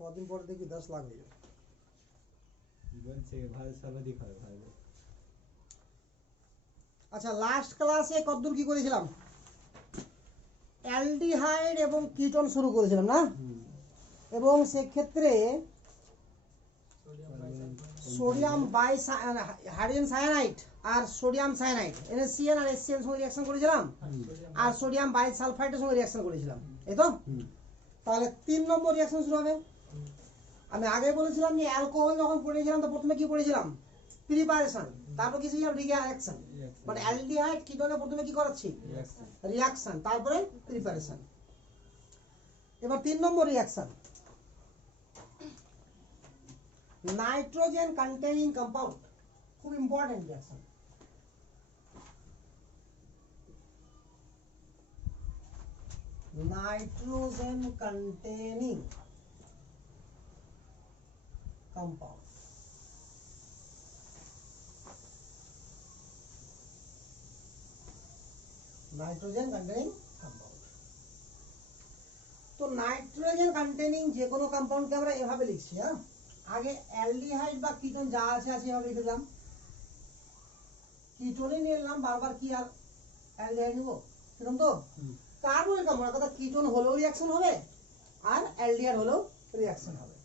কদিন পরে দেখবি 10 লাখ হয়ে যাবে। বলছে ভাই সর্বাধিক হয় ভাই। আচ্ছা, লাস্ট ক্লাসে কতদূর কি করেছিলাম? অ্যালডিহাইড এবং কিটোন শুরু করেছিলাম না? এবং সেক্ষেত্রে সোডিয়াম হাইড্রোজেন সায়ানাইড আর সোডিয়াম সায়ানাইড NaCN আর HCl সঙ্গে রিঅ্যাকশন করেছিলাম, আর সোডিয়াম বাইসালফাইডের সঙ্গে রিঅ্যাকশন করেছিলাম, এই তো? তাহলে 3 নম্বর রিঅ্যাকশন শুরু হবে। আমি আগে বলেছিলাম যে অ্যালকোহল যখন পড়েছিলাম তো প্রথমে কি পড়েছিলাম? প্রিপারেশন, তারপর কি ছিল? রিঅ্যাকশন। মানে অ্যালডিহাইড কিটোনে প্রথমে কি করাচ্ছি? রিঅ্যাকশন, তারপরে প্রিপারেশন। এবার 3 নম্বর রিঅ্যাকশন, নাইট্রোজেন কন্টেইনিং কম্পাউন্ড, খুব important reaction. Nitrogen containing compound. Nitrogen containing compound. তো নাইট্রোজেন কন্টেইনিং যে কোনো কম্পাউন্ডকে আমরা এভাবে লিখছি, হ্যাঁ? আগে অ্যালডিহাইড বা কিটোন যা আছে এভাবে লিখে দিলাম, কিটোনই নিয়ে নিলাম, বারবার কি আর অ্যালডিহাইড নেবো? কিটোন তো কার্বনিক কম্পাউন্ড, কথা কিটোন হলেও রিঅ্যাকশন হবে আর অ্যালডিহাইড হলেও রিঅ্যাকশন হবে।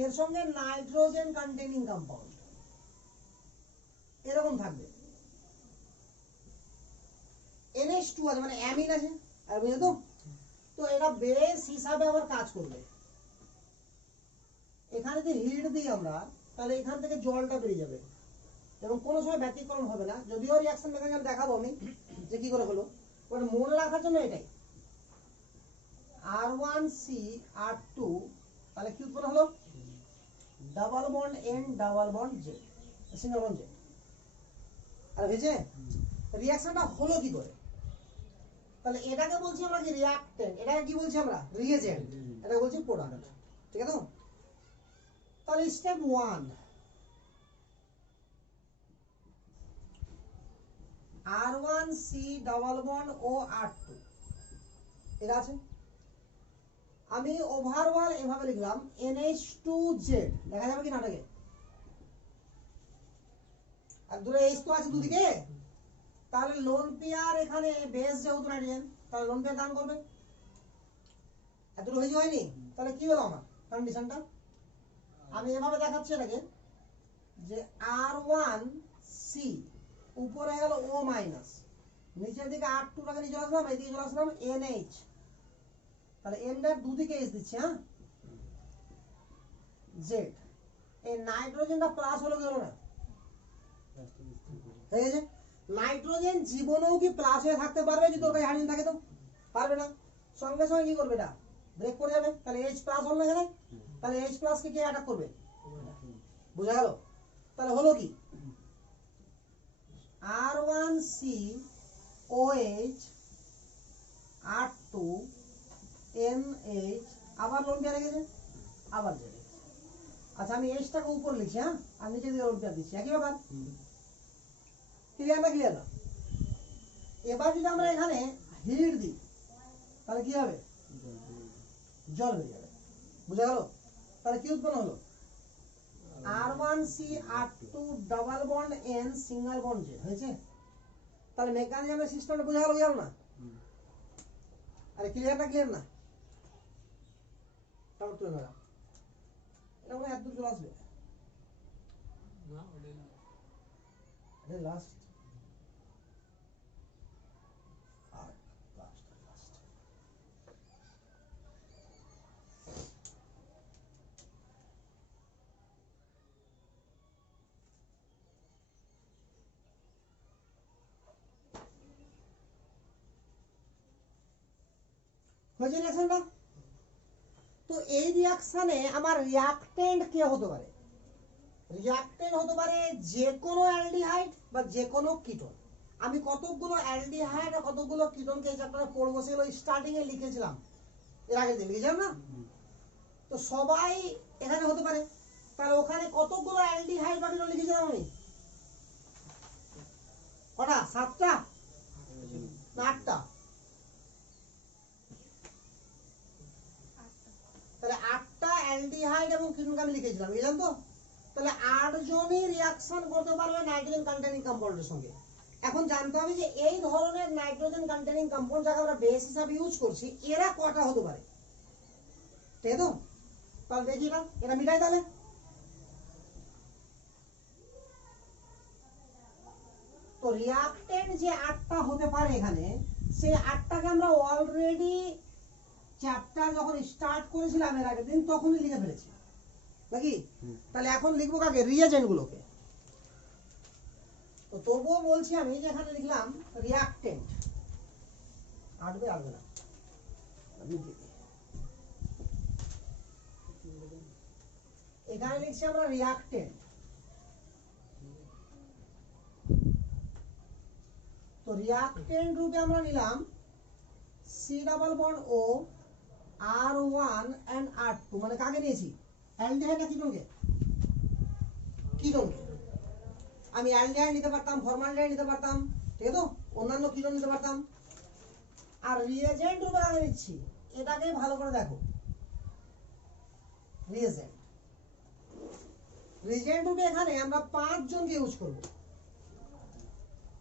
এর সঙ্গে নাইট্রোজেন কন্টেইনিং কম্পাউন্ড এরকম থাকবে। NH2 আছে, মানে অ্যামিন আছে, অ্যামিন তো। তো এটা বেস হিসাবে আবার কাজ করবে। এখানে যদি হিট দিই আমরা, তাহলে এখান থেকে জলটা বেরিয়ে যাবে এবং কোনো সময় ব্যতিক্রম হবে না। যদিও রিঅ্যাকশন মেকানিজম দেখাবো আমি যে কি করে হলো, ওটা মনে রাখার জন্য এটাই। R1C R2, তাহলে কি উৎপন্ন হলো? Double bond N double bond J, single bond J। আর বুঝে রিঅ্যাকশনটা হলো কি করে? তাহলে এটাকে বলছি আমরা কি? রিঅ্যাকট্যান্ট। এটাকে কি বলছি আমরা? রিএজেন্ট। এটাকে বলছি প্রোডাক্ট, ঠিক আছে তো? তাহলে স্টেপ 1, R1C ডাবল বন্ড ও R2 এটা আছে। আমি ওভারঅল এভাবে লিখলাম NH2Z, দেখা যাবে কি নাটকে? আর দূরে H তো আছে দুদিকে, তাহলে লোন পেয়ার এখানে বেস যেহেতু নাইট্রোজেন, তাহলে লোন পেয়ার দান করবে। এত হয়েছে হয়নি? তাহলে কি হলো আমার কন্ডিশনটা? আমি এভাবে দেখাচ্ছি এটাকে যে R1C উপরে গেল O মাইনাস, নিচের দিকে R2 টাকে নিয়ে চলে আসলাম, এইদিকে চলে আসলাম NH, তাহলে N এর দুদিকে H দিচ্ছি, হ্যাঁ? Z, এই নাইট্রোজেনটা প্লাস হলো কি হলো না? হয়ে গেছে। নাইট্রোজেন জীবনেও কি প্লাস হয়ে থাকতে পারবে যদি ওর কাছে হাইড্রোজেন থাকে? তো পারবে না। সঙ্গে সঙ্গে কি করবে? এটা ব্রেক করে যাবে। তাহলে H প্লাস হলো না এখানে, তাহলে H প্লাস কে অ্যাটাক করবে? বুঝা গেল? তাহলে হলো কি? R1C OH R2 NH, আবার লোন পেয়ার গেছে, আবার জেড। আচ্ছা, আমি Hটাকে উপর লিখছি, হ্যাঁ, আর নিচে দিয়ে লোন পেয়ার দিচ্ছি, একই ব্যাপার। ক্লিয়ার না? ক্লিয়ার না? এবার যদি আমরা এখানে হিট দিই তাহলে কি হবে? জল হয়ে যাবে। বুঝা গেল? তাহলে কি উৎপন্ন হলো? R1C R2 double bond N single bond J হয়েছে। তাহলে মেকানিজমের সিস্টেমটা বুঝা গেল? গেল না? আরে ক্লিয়ার না? ক্লিয়ার না? তারপর তুলে ধরা এটা মনে এত দূর চলে আসবে না, লাস্ট হয়েছে রিঅ্যাকশনটা। তো এই রিঅ্যাকশনে আমার রিঅ্যাকট্যান্ট কে হতে পারে? রিঅ্যাকট্যান্ট হতে পারে যে কোনো অ্যালডিহাইড বা যে কোনো কিটোন। আমি কতগুলো অ্যালডিহাইড আর কতগুলো কিটোনকে এই চ্যাপ্টারে পড়বো সেগুলো স্টার্টিং এ লিখেছিলাম, এর আগে দিন লিখেছিলাম না? তো সবাই এখানে হতে পারে। তাহলে ওখানে কতগুলো অ্যালডিহাইড বা কিটোন লিখেছিলাম আমি? কটা? 7টা না 8টা? তাহলে 8 জনকে আমি লিখেছিলাম, বুঝলেন তো? তাহলে 8 জনই রিঅ্যাকশন করতে পারবে নাইট্রোজেন কন্টেনিং কম্পাউন্ডের সঙ্গে। এখন জানতে হবে যে এই ধরনের নাইট্রোজেন কন্টেনিং কম্পাউন্ড যাকে আমরা বেস হিসাবে ইউজ করছি এরা কটা হতে পারে, ঠিক তো? তাহলে দেখি এটা মিটাই তাহলে। তো রিঅ্যাকটেন্ট যে 8টা হতে পারে এখানে, সেই 8টাকে আমরা অলরেডি চ্যাপ্টার যখন স্টার্ট করেছিলাম এর আগের দিন তখনই লিখে ফেলেছি নাকি? তাহলে এখন লিখবো কাকে? রিয়েজেন্ট গুলোকে। তো তবুও বলছি আমি যে এখানে লিখলাম রিঅ্যাকটেন্ট, আসবে না, এখানে লিখছি আমরা রিঅ্যাকটেন্ট। তো রিঅ্যাকটেন্ট রূপে আমরা নিলাম সি ডাবল বন্ড ও R1 and R2, মানে কাকে নিয়েছি? অ্যালডিহাইড না কিটোনকে? কিটোনকে। আমি অ্যালডিহাইড নিতে পারতাম, ফরমালডিহাইড নিতে পারতাম, ঠিক আছে তো? অন্যান্য কিটোন নিতে পারতাম। আর রিয়েজেন্ট রূপে আগে নিচ্ছি, এটাকে ভালো করে দেখো। রিয়েজেন্ট রূপে এখানে আমরা 5 জনকে ইউজ করব।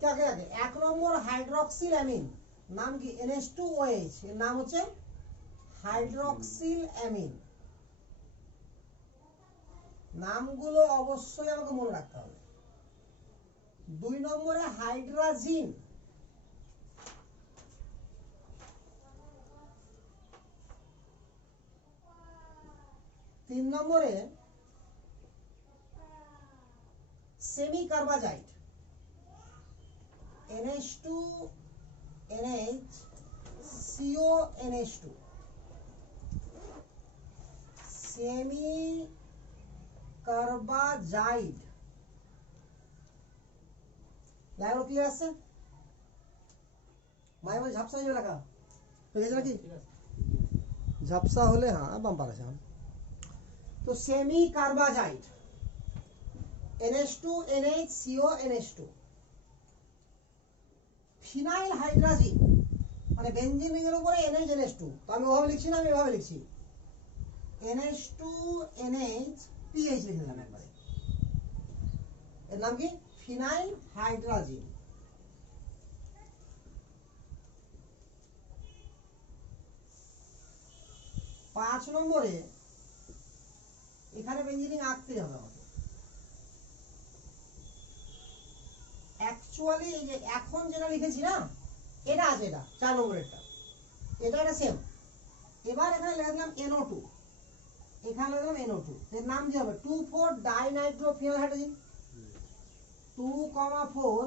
কাকে কাকে? 1 নম্বর হাইড্রক্সিল অ্যামিন, নাম কি? NH2OH, এর নাম হচ্ছে হাইড্রক্সিল অ্যামিন। নামগুলো অবশ্যই আমাকে মনে রাখতে হবে। 2 নম্বরে হাইড্রাজিন, 3 নম্বরে সেমি কার্বাজাইড, NH2NH CONH2, সেমি কার্বাজাইড। লাইনও ক্লিয়ার আছে? মায়ের মধ্যে ঝাপসা হয়ে লেখা হয়ে গেছে নাকি? ঝাপসা হলে হ্যাঁ বাম্পার আছে। তো সেমি কার্বাজাইড, NH2NH ফিনাইল হাইড্রাজিন, মানে বেনজিন রিংয়ের উপরে NH2, তো আমি ওভাবে লিখছি না, আমি এভাবে লিখছি NH2NH লিখে দিলাম একবারে। এর নাম কি? ফিনাইল হাইড্রাজিন। পাঁচ নম্বরে এখানে বেনজিন রিং আঁকতে হবে আমাকে। অ্যাকচুয়ালি এই যে এখন যেটা লিখেছি না, এটা আছে, এটা 4 নম্বরেরটা, এটা সেম। এবার এখানে লিখে দিলাম NO2, এখানে লিখলাম NO2, এর নাম কি হবে? 2,4 ডাইনাইট্রো ফিনাইল হাইড্রোজেন, 2,4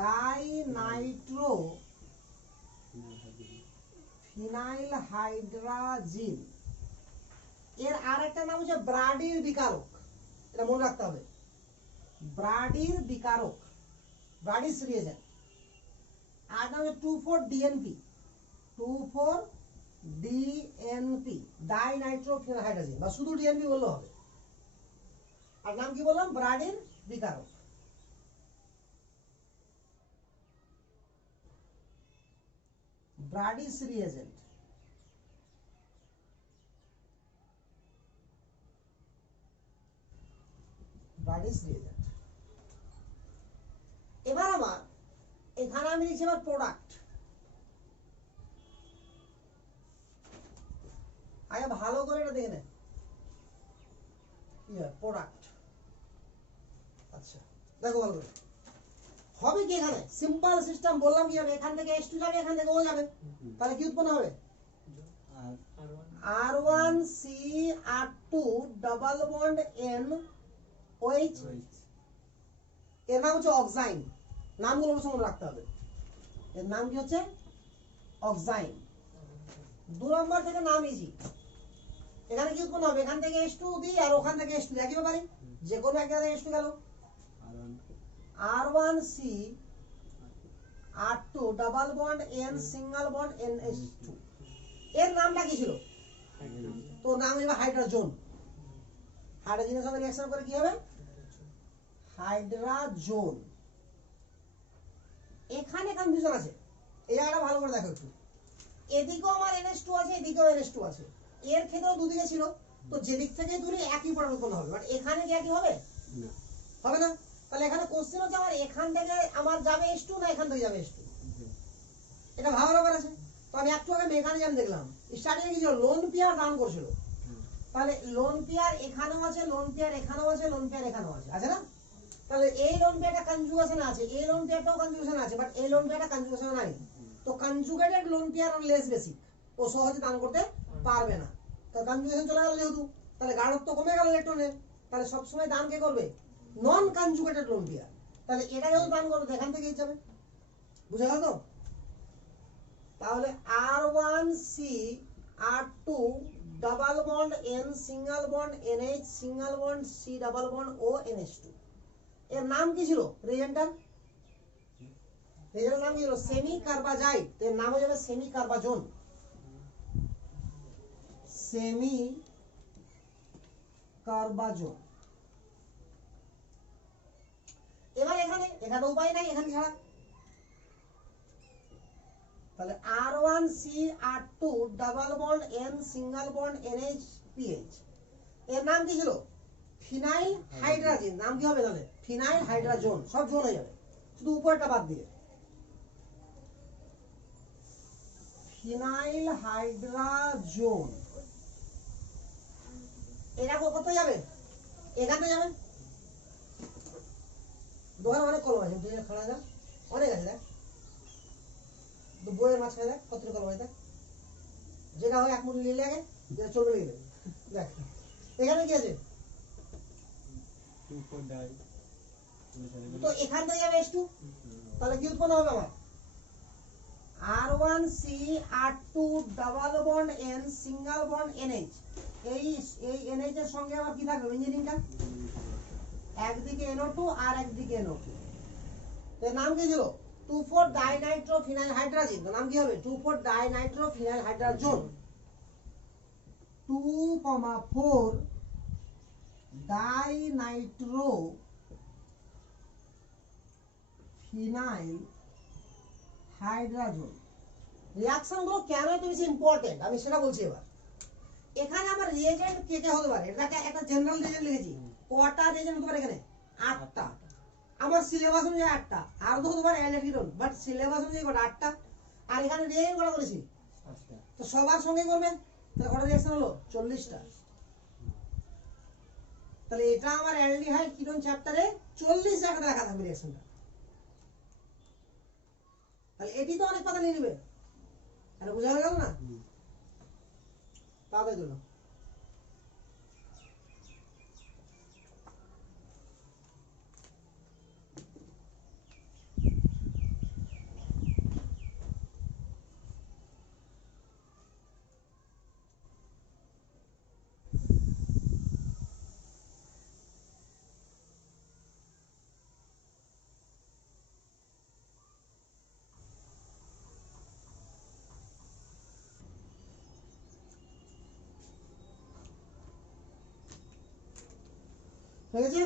ডাইনাইট্রো ফিনাইল হাইড্রাজিন। এর আরেকটা নাম হচ্ছে ব্রাডির বিকারক, এটা মনে রাখতে হবে। ব্রাডির বিকারক, ব্রাডিস রিয়েজেন্ট। আর নাম হচ্ছে 2,4 DNP, 2,4 DNP ডাইনাইট্রো ফিনাইল হাইড্রোজেন, বা শুধু DNP বললে হবে। আর নাম কি বললাম? ব্রাডির বিকারক। ব্রাডিস রিয়েজেন্ট। ব্রাডিস রিয়েজেন্ট। এবার আমার এখানে আমি লিখছি আমার প্রোডাক্ট। আগে ভালো করে এটা দেখে নেন, প্রোডাক্ট। আচ্ছা দেখো ভালো করে হবে কি? এখানে সিম্পল সিস্টেম বললাম কি হবে? এখান থেকে H2 যাবে, এখান থেকে O যাবে, তাহলে কি উৎপন্ন হবে? R1C R2 double bond NOH। এর নাম হচ্ছে অক্সাইন। নামগুলো অবশ্য মনে রাখতে হবে। এর নাম কি হচ্ছে? অক্সাইন। 2 নম্বর থেকে নাম ইজি। এখানে কি উৎপন্ন হবে? এখান থেকে H2 দিই আর ওখান থেকে H2 একই ব্যাপারে, যে কোনো এক জায়গায় H2 গেল। R1C R2 double bond N single bond NH2। এর নামটা কি ছিল? তো নাম হবে হাইড্রোজেন। হাইড্রোজেনের সঙ্গে রিঅ্যাকশন করে কি হবে? হাইড্রোজেন। এখানে কনফিউশন আছে, এই জায়গাটা ভালো করে দেখো একটু। এদিকেও আমার NH2 আছে, এদিকেও NH2 আছে। এর ক্ষেত্রেও দুদিকে ছিল, তো যেদিক থেকে তুলি একই প্রোডাক্ট উৎপন্ন হবে, বাট এখানে কি একই হবে? না হবে না। তাহলে এখানে কোশ্চেন হচ্ছে আমার এখান থেকে আমার যাবে H2 না এখান থেকে যাবে H2, এটা ভাবার ব্যাপার আছে। তো আমি একটু আগে মেকানিজম দেখলাম, স্টার্টিং এ কি ছিল, লোন পেয়ার দান করছিল। তাহলে লোন পেয়ার এখানেও আছে, লোন পেয়ার এখানেও আছে, লোন পেয়ার এখানেও আছে, আছে না? তাহলে এই লোন পেয়ারটা কনজুগেশনে আছে, এই লোন পেয়ারটাও কনজুগেশনে আছে, বাট এই লোন পেয়ারটা কনজুগেশনে নাই। তো কনজুগেটেড লোন পেয়ার আর লেস বেসিক, ও সহজে দান করতে পারবে না। তো কনজুগেশন চলে গেল যেহেতু, তাহলে গাঢ়ত্ব কমে গেল ইলেকট্রনের, তাহলে সবসময় দান কে করবে? নন কনজুগেটেড লোন পেয়ার। তাহলে এটা যেহেতু দান করবে এখান থেকেই যাবে, বুঝা গেল তো? তাহলে R1C R2 double bond N single bond NH single bond C double bond O NH2, এর নাম কি ছিল রিয়েজেন্টার? রিয়েজেন্টার নাম কি ছিল? সেমি কার্বাজাইট। এর নাম হয়ে যাবে সেমি কার্বাজোন, সেমি কার্বাজোন। এবার এখানে উপায় নাই এখানে ছাড়া, তাহলে R1C R2 double bond N single bond NH PH, এর নাম কি ছিল? ফিনাইল হাইড্রাজিন। নাম কি হবে তাহলে? ফিনাইল হাইড্রাজোন। সব জোন হয়ে যাবে, শুধু উপরটা বাদ দিয়ে। ফিনাইল হাইড্রাজোন, এটা কত যাবে? এখানে যাবে। দোকানে অনেক কলম আছে, তুই খাড়া যা, অনেক আছে দেখ, বইয়ের মাঝখানে দেখ কত কলম আছে দেখ, যেটা হয় এক মুঠি নিলে আগে, যেটা চলবে নিলে দেখ। এখানে কি আছে? 2 4 ডাই, তো এখান থেকে যাবে H2, তাহলে কি উৎপন্ন হবে আমার? R1C R2 double bond N single bond NH, এই NH এর সঙ্গে আবার কি থাকবে? ইঞ্জিনিয়ারিংটা একদিকে NO2 আর একদিকে NO2, এর নাম কি ছিল? 2,4 ডাইনাইট্রো ফিনাইল হাইড্রাজিন। তো নাম কি হবে? 2,4 ডাইনাইট্রো ফিনাইল হাইড্রাজোন। 2,4 ডাইনাইট্রো ফিনাইল হাইড্রাজোন। রিঅ্যাকশন গুলো কেন এত বেশি ইম্পর্টেন্ট আমি সেটা বলছি এবার। এখানে আমার রিয়েজেন্ট কে কে হতে পারে? এটাকে একটা জেনারেল রিয়েজেন্ট লিখেছি, কটা রিয়েজেন্ট হতে পারে এখানে? 8টা। আমার সিলেবাস অনুযায়ী 8টা, আর তো হতে পারে অ্যালডিহিড, বাট সিলেবাস অনুযায়ী কটা? 8টা। আর এখানে রিয়েজেন্ট কটা করেছি? 5টা। তো সবার সঙ্গে করবে, তাহলে কটা রিঅ্যাকশন হলো? 40টা। তাহলে এটা আমার অ্যালডিহাইড কিটোন চ্যাপ্টারে 40 জায়গাতে লেখা থাকবে রিঅ্যাকশনটা। তাহলে এটি তো অনেক কথা নিয়ে নেবে, এটা বোঝা গেল না? তাদের জন্য ঠিক আছে।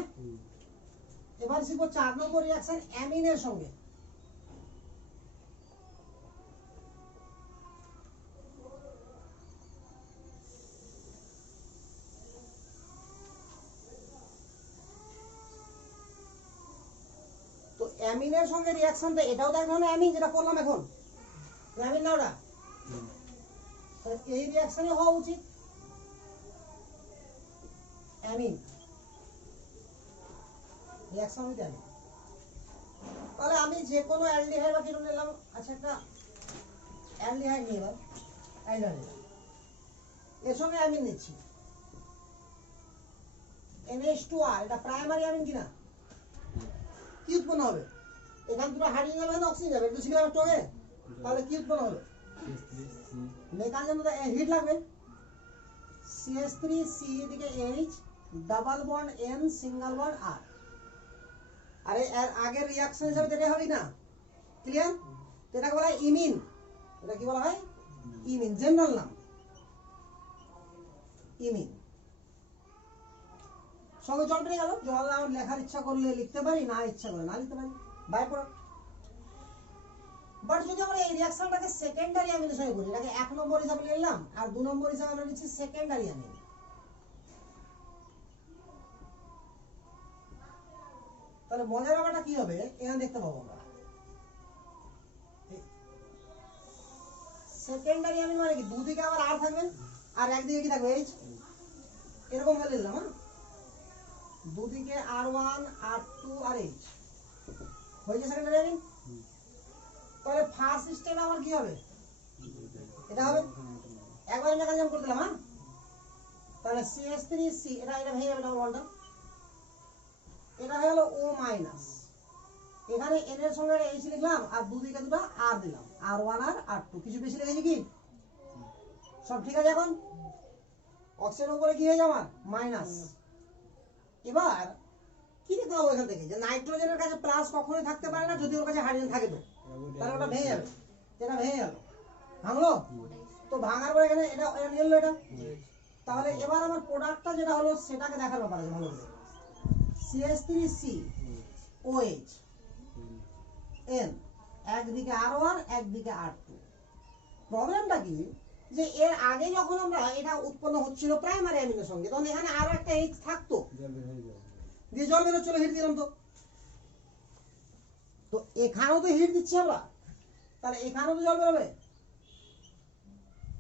এবার শিখবো 4 নম্বর রিঅ্যাকশন অ্যামিনের সঙ্গে। তো অ্যামিনের সঙ্গে রিঅ্যাকশনটা এটাও তো এক ধরনের অ্যামিন, যেটা করলাম এখন অ্যামিন না ওটা? এই রিঅ্যাকশনে হওয়া উচিত অ্যামিন, রিঅ্যাকশন হইতে অ্যামিন। তাহলে আমি যে কোনো অ্যালডিহাইড বা কিটোন নিলাম। আচ্ছা একটা অ্যালডিহাইড নিয়ে এবার, অ্যালডিহাইড এর সঙ্গে অ্যামিন নিচ্ছি NH2R, এটা প্রাইমারি অ্যামিন কিনা? কি উৎপন্ন হবে? এখান দুটো হাইড্রোজেন যাবে না অক্সিজেন যাবে? একটু সিঙ্গেল একটা হবে, তাহলে কি উৎপন্ন হবে? মেকানিজম তো হিট লাগবে, CH3C এদিকে H double bond N single bond R। আরে এর আগের রিঅ্যাকশন হিসেবে যেটা হবে না, ক্লিয়ার? এটাকে বলা হয় ইমিন। এটা কি বলা হয়? ইমিন, জেনারেল নাম ইমিন। সঙ্গে জল পেয়ে গেল, জল আমার লেখার ইচ্ছা করলে লিখতে পারি, না ইচ্ছা করলে না লিখতে পারি, বাই প্রোডাক্ট। বাট যদি আমরা এই রিঅ্যাকশনটাকে সেকেন্ডারি অ্যামিনের সঙ্গে করি, এটাকে 1 নম্বর হিসাবে নিলাম আর 2 নম্বর হিসাবে আমরা নিচ্ছি সেকেন্ডারি অ্যামিন। তাহলে মজার ব্যাপারটা কি হবে এখানে দেখতে পাবো আমরা সেকেন্ডারি অ্যামিন মানে কি দুদিকে আবার আর থাকবে আর একদিকে কি থাকবে এইচ এরকম বলে দিলাম হ্যাঁ দুদিকে R1 R2 আর এইচ হয়েছে সেকেন্ডারি অ্যামিন তাহলে ফার্স্ট স্টেপে আমার কি হবে এটা হবে একবার মেকানিজম করে দিলাম হ্যাঁ তাহলে CH3C এটা ভেঙে যাবে ডাবল বন্ডটা এটা হয়ে গেল O মাইনাস এখানে N এর সঙ্গে H লিখলাম আর দুদিকে দুটো R দিলাম R1 আর R2 কিছু বেশি লিখেছি কি সব ঠিক আছে এখন অক্সিজেনের উপরে কি হয়ে যাবে মাইনাস এবার কি দেখতে পাবো এখান থেকে যে নাইট্রোজেনের কাছে প্লাস কখনোই থাকতে পারে না যদি ওর কাছে হাইড্রোজেন থাকে তো তাহলে ওটা ভেঙে যাবে এটা ভেঙে গেল ভাঙলো তো ভাঙার পরে এখানে এটা নিয়ে এলো এটা তাহলে এবার আমার প্রোডাক্টটা যেটা হলো সেটাকে দেখার ব্যাপার আছে ভালো করে CH3C OH N একদিকে R1 একদিকে R2 প্রবলেমটা কি যে এর আগে যখন আমরা এটা উৎপন্ন হচ্ছিল প্রাইমারি অ্যামিনের সঙ্গে তখন এখানে আরো একটা H থাকতো দিয়ে জল বের হচ্ছিল হিট দিলাম তো এখানেও তো হিট দিচ্ছি আমরা তাহলে এখানেও তো জল বেরোবে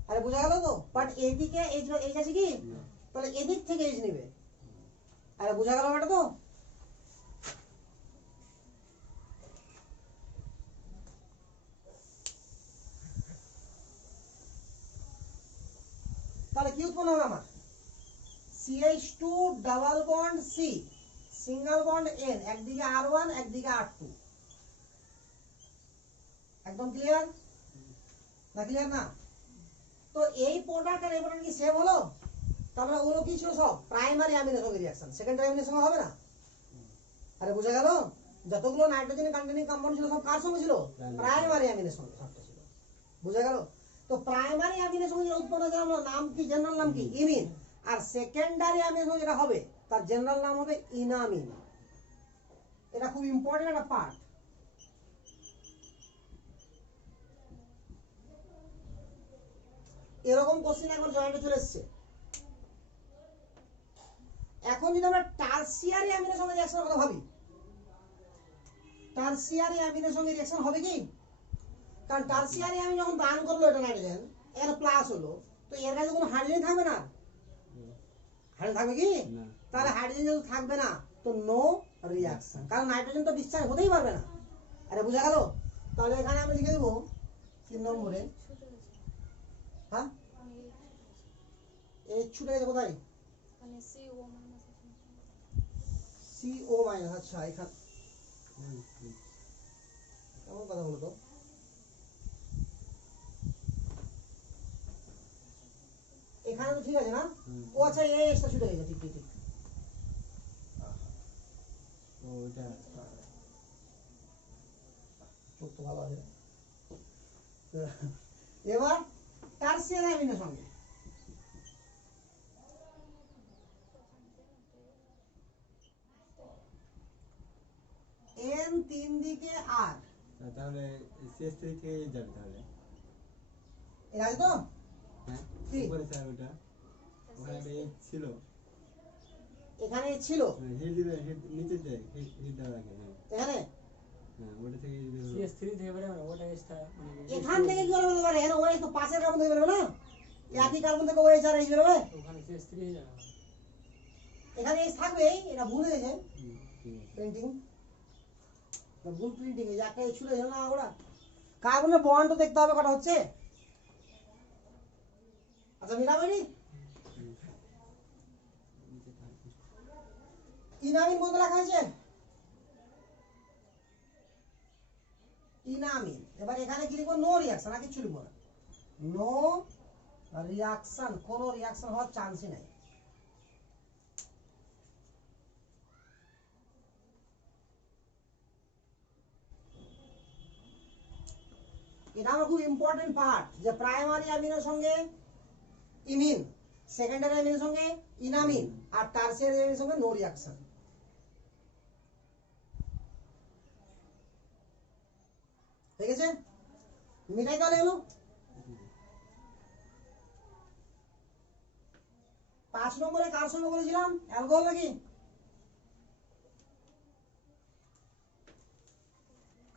আরে বোঝা গেল তো বাট এদিকে এইচ আছে কি তাহলে এদিক থেকে এইচ নেবে আরে বোঝা গেল এটা তো তাহলে কি উৎপন্ন হবে আমার CH2 double bond C single bond N একদিকে R1 একদিকে R2 একদম ক্লিয়ার না ক্লিয়ার না তো এই প্রোডাক্ট আর এই প্রোডাক্ট কি সেম হলো তাহলে ওগুলো কি ছিল সব প্রাইমারি অ্যামিনের সঙ্গে রিঅ্যাকশন সেকেন্ডারি অ্যামিনের সঙ্গে হবে না আরে বোঝা গেল যতগুলো নাইট্রোজেন কন্টেনিং কম্পাউন্ড ছিল সব কার সঙ্গে ছিল প্রাইমারি অ্যামিনের সঙ্গে সবটা ছিল বোঝা গেল তো প্রাইমারি অ্যামিনের সঙ্গে যেটা উৎপন্ন হয়েছে আমরা নাম কি জেনারেল নাম কি ইমিন আর সেকেন্ডারি অ্যামিনের সঙ্গে যেটা হবে তার জেনারেল নাম হবে ইনামিন এটা খুব ইম্পর্টেন্ট একটা পার্ট এরকম কোশ্চেন একবার জয়েন্টে চলে এসেছে এখন যদি আমরা টারসিয়ারি অ্যামিনের সঙ্গে রিঅ্যাকশনের কথা ভাবি টারসিয়ারি অ্যামিনের সঙ্গে রিঅ্যাকশন হবে কি কারণ টারসিয়ারি অ্যামিন যখন দান করলো এটা নাইট্রোজেন এর প্লাস হলো তো এর কাছে কোনো হাইড্রোজেন থাকবে না হাইড্রোজেন থাকবে কি তাহলে হাইড্রোজেন যদি থাকবে না তো নো রিঅ্যাকশন কারণ নাইট্রোজেন তো ডিসচার্জ হতেই পারবে না আরে বোঝা গেল তাহলে এখানে আমি লিখে দেবো 3 নম্বরে হ্যাঁ এই ছুটে গেছে কোথায় CO মাইনাস আচ্ছা এখানে কেমন কথা বলো তো এখানে তো ঠিক আছে না ও আচ্ছা এই এক্সট্রা ছুটে গেছে ঠিক ঠিক ঠিক ওটা চোখ তো ভালো আছে এবার টারসিয়ারি অ্যামিনের সঙ্গে N 3 দিকে R তাহলে CH3 থেকে যাবে তাহলে এর আছে তো হ্যাঁ কি? উপরে স্যার ওটা ওখানে একটা H ছিল এখানে ছিল হিট দিবে হিট নিচে যায় হিট দেওয়ার আগে হ্যাঁ এখানে হ্যাঁ ওটা থেকে বের হলো CS3 থেকে বের হবে না ওটা এক্সট্রা মানে এখান থেকে কি করে বলতে পারে এখানে ওই তো পাশের কার্বন থেকে বেরোবে না একই কার্বন থেকে ওই চার এই বেরোবে ওখানে CS3 হয়ে যাবে এখানে এই থাকবেই এটা ভুল হয়েছে ঠিক আছে প্রিন্টিং ভুল প্রিন্টিং এই একটা ছুড়ে গেল না ওরা কার্বনের বন্ড তো দেখতে হবে কটা হচ্ছে আচ্ছা মিলাবেনি ইনামিন বলতে লেখা হয়েছে ইনামিন এবার এখানে কি লিখবো নো রিঅ্যাকশন আর কিছু লিখবো না নো রিঅ্যাকশন কোনো রিঅ্যাকশন হওয়ার চান্সই নাই এটা আমার খুব ইম্পর্টেন্ট পার্ট যে প্রাইমারি অ্যামিনের সঙ্গে ইমিন সেকেন্ডারি অ্যামিনের সঙ্গে ইনামিন আর টারসিয়ারি অ্যামিনের সঙ্গে নো রিঅ্যাকশন ঠিক আছে মিটাই তাহলে এলো 5 নম্বরে কার সঙ্গে বলেছিলাম অ্যালকোহল নাকি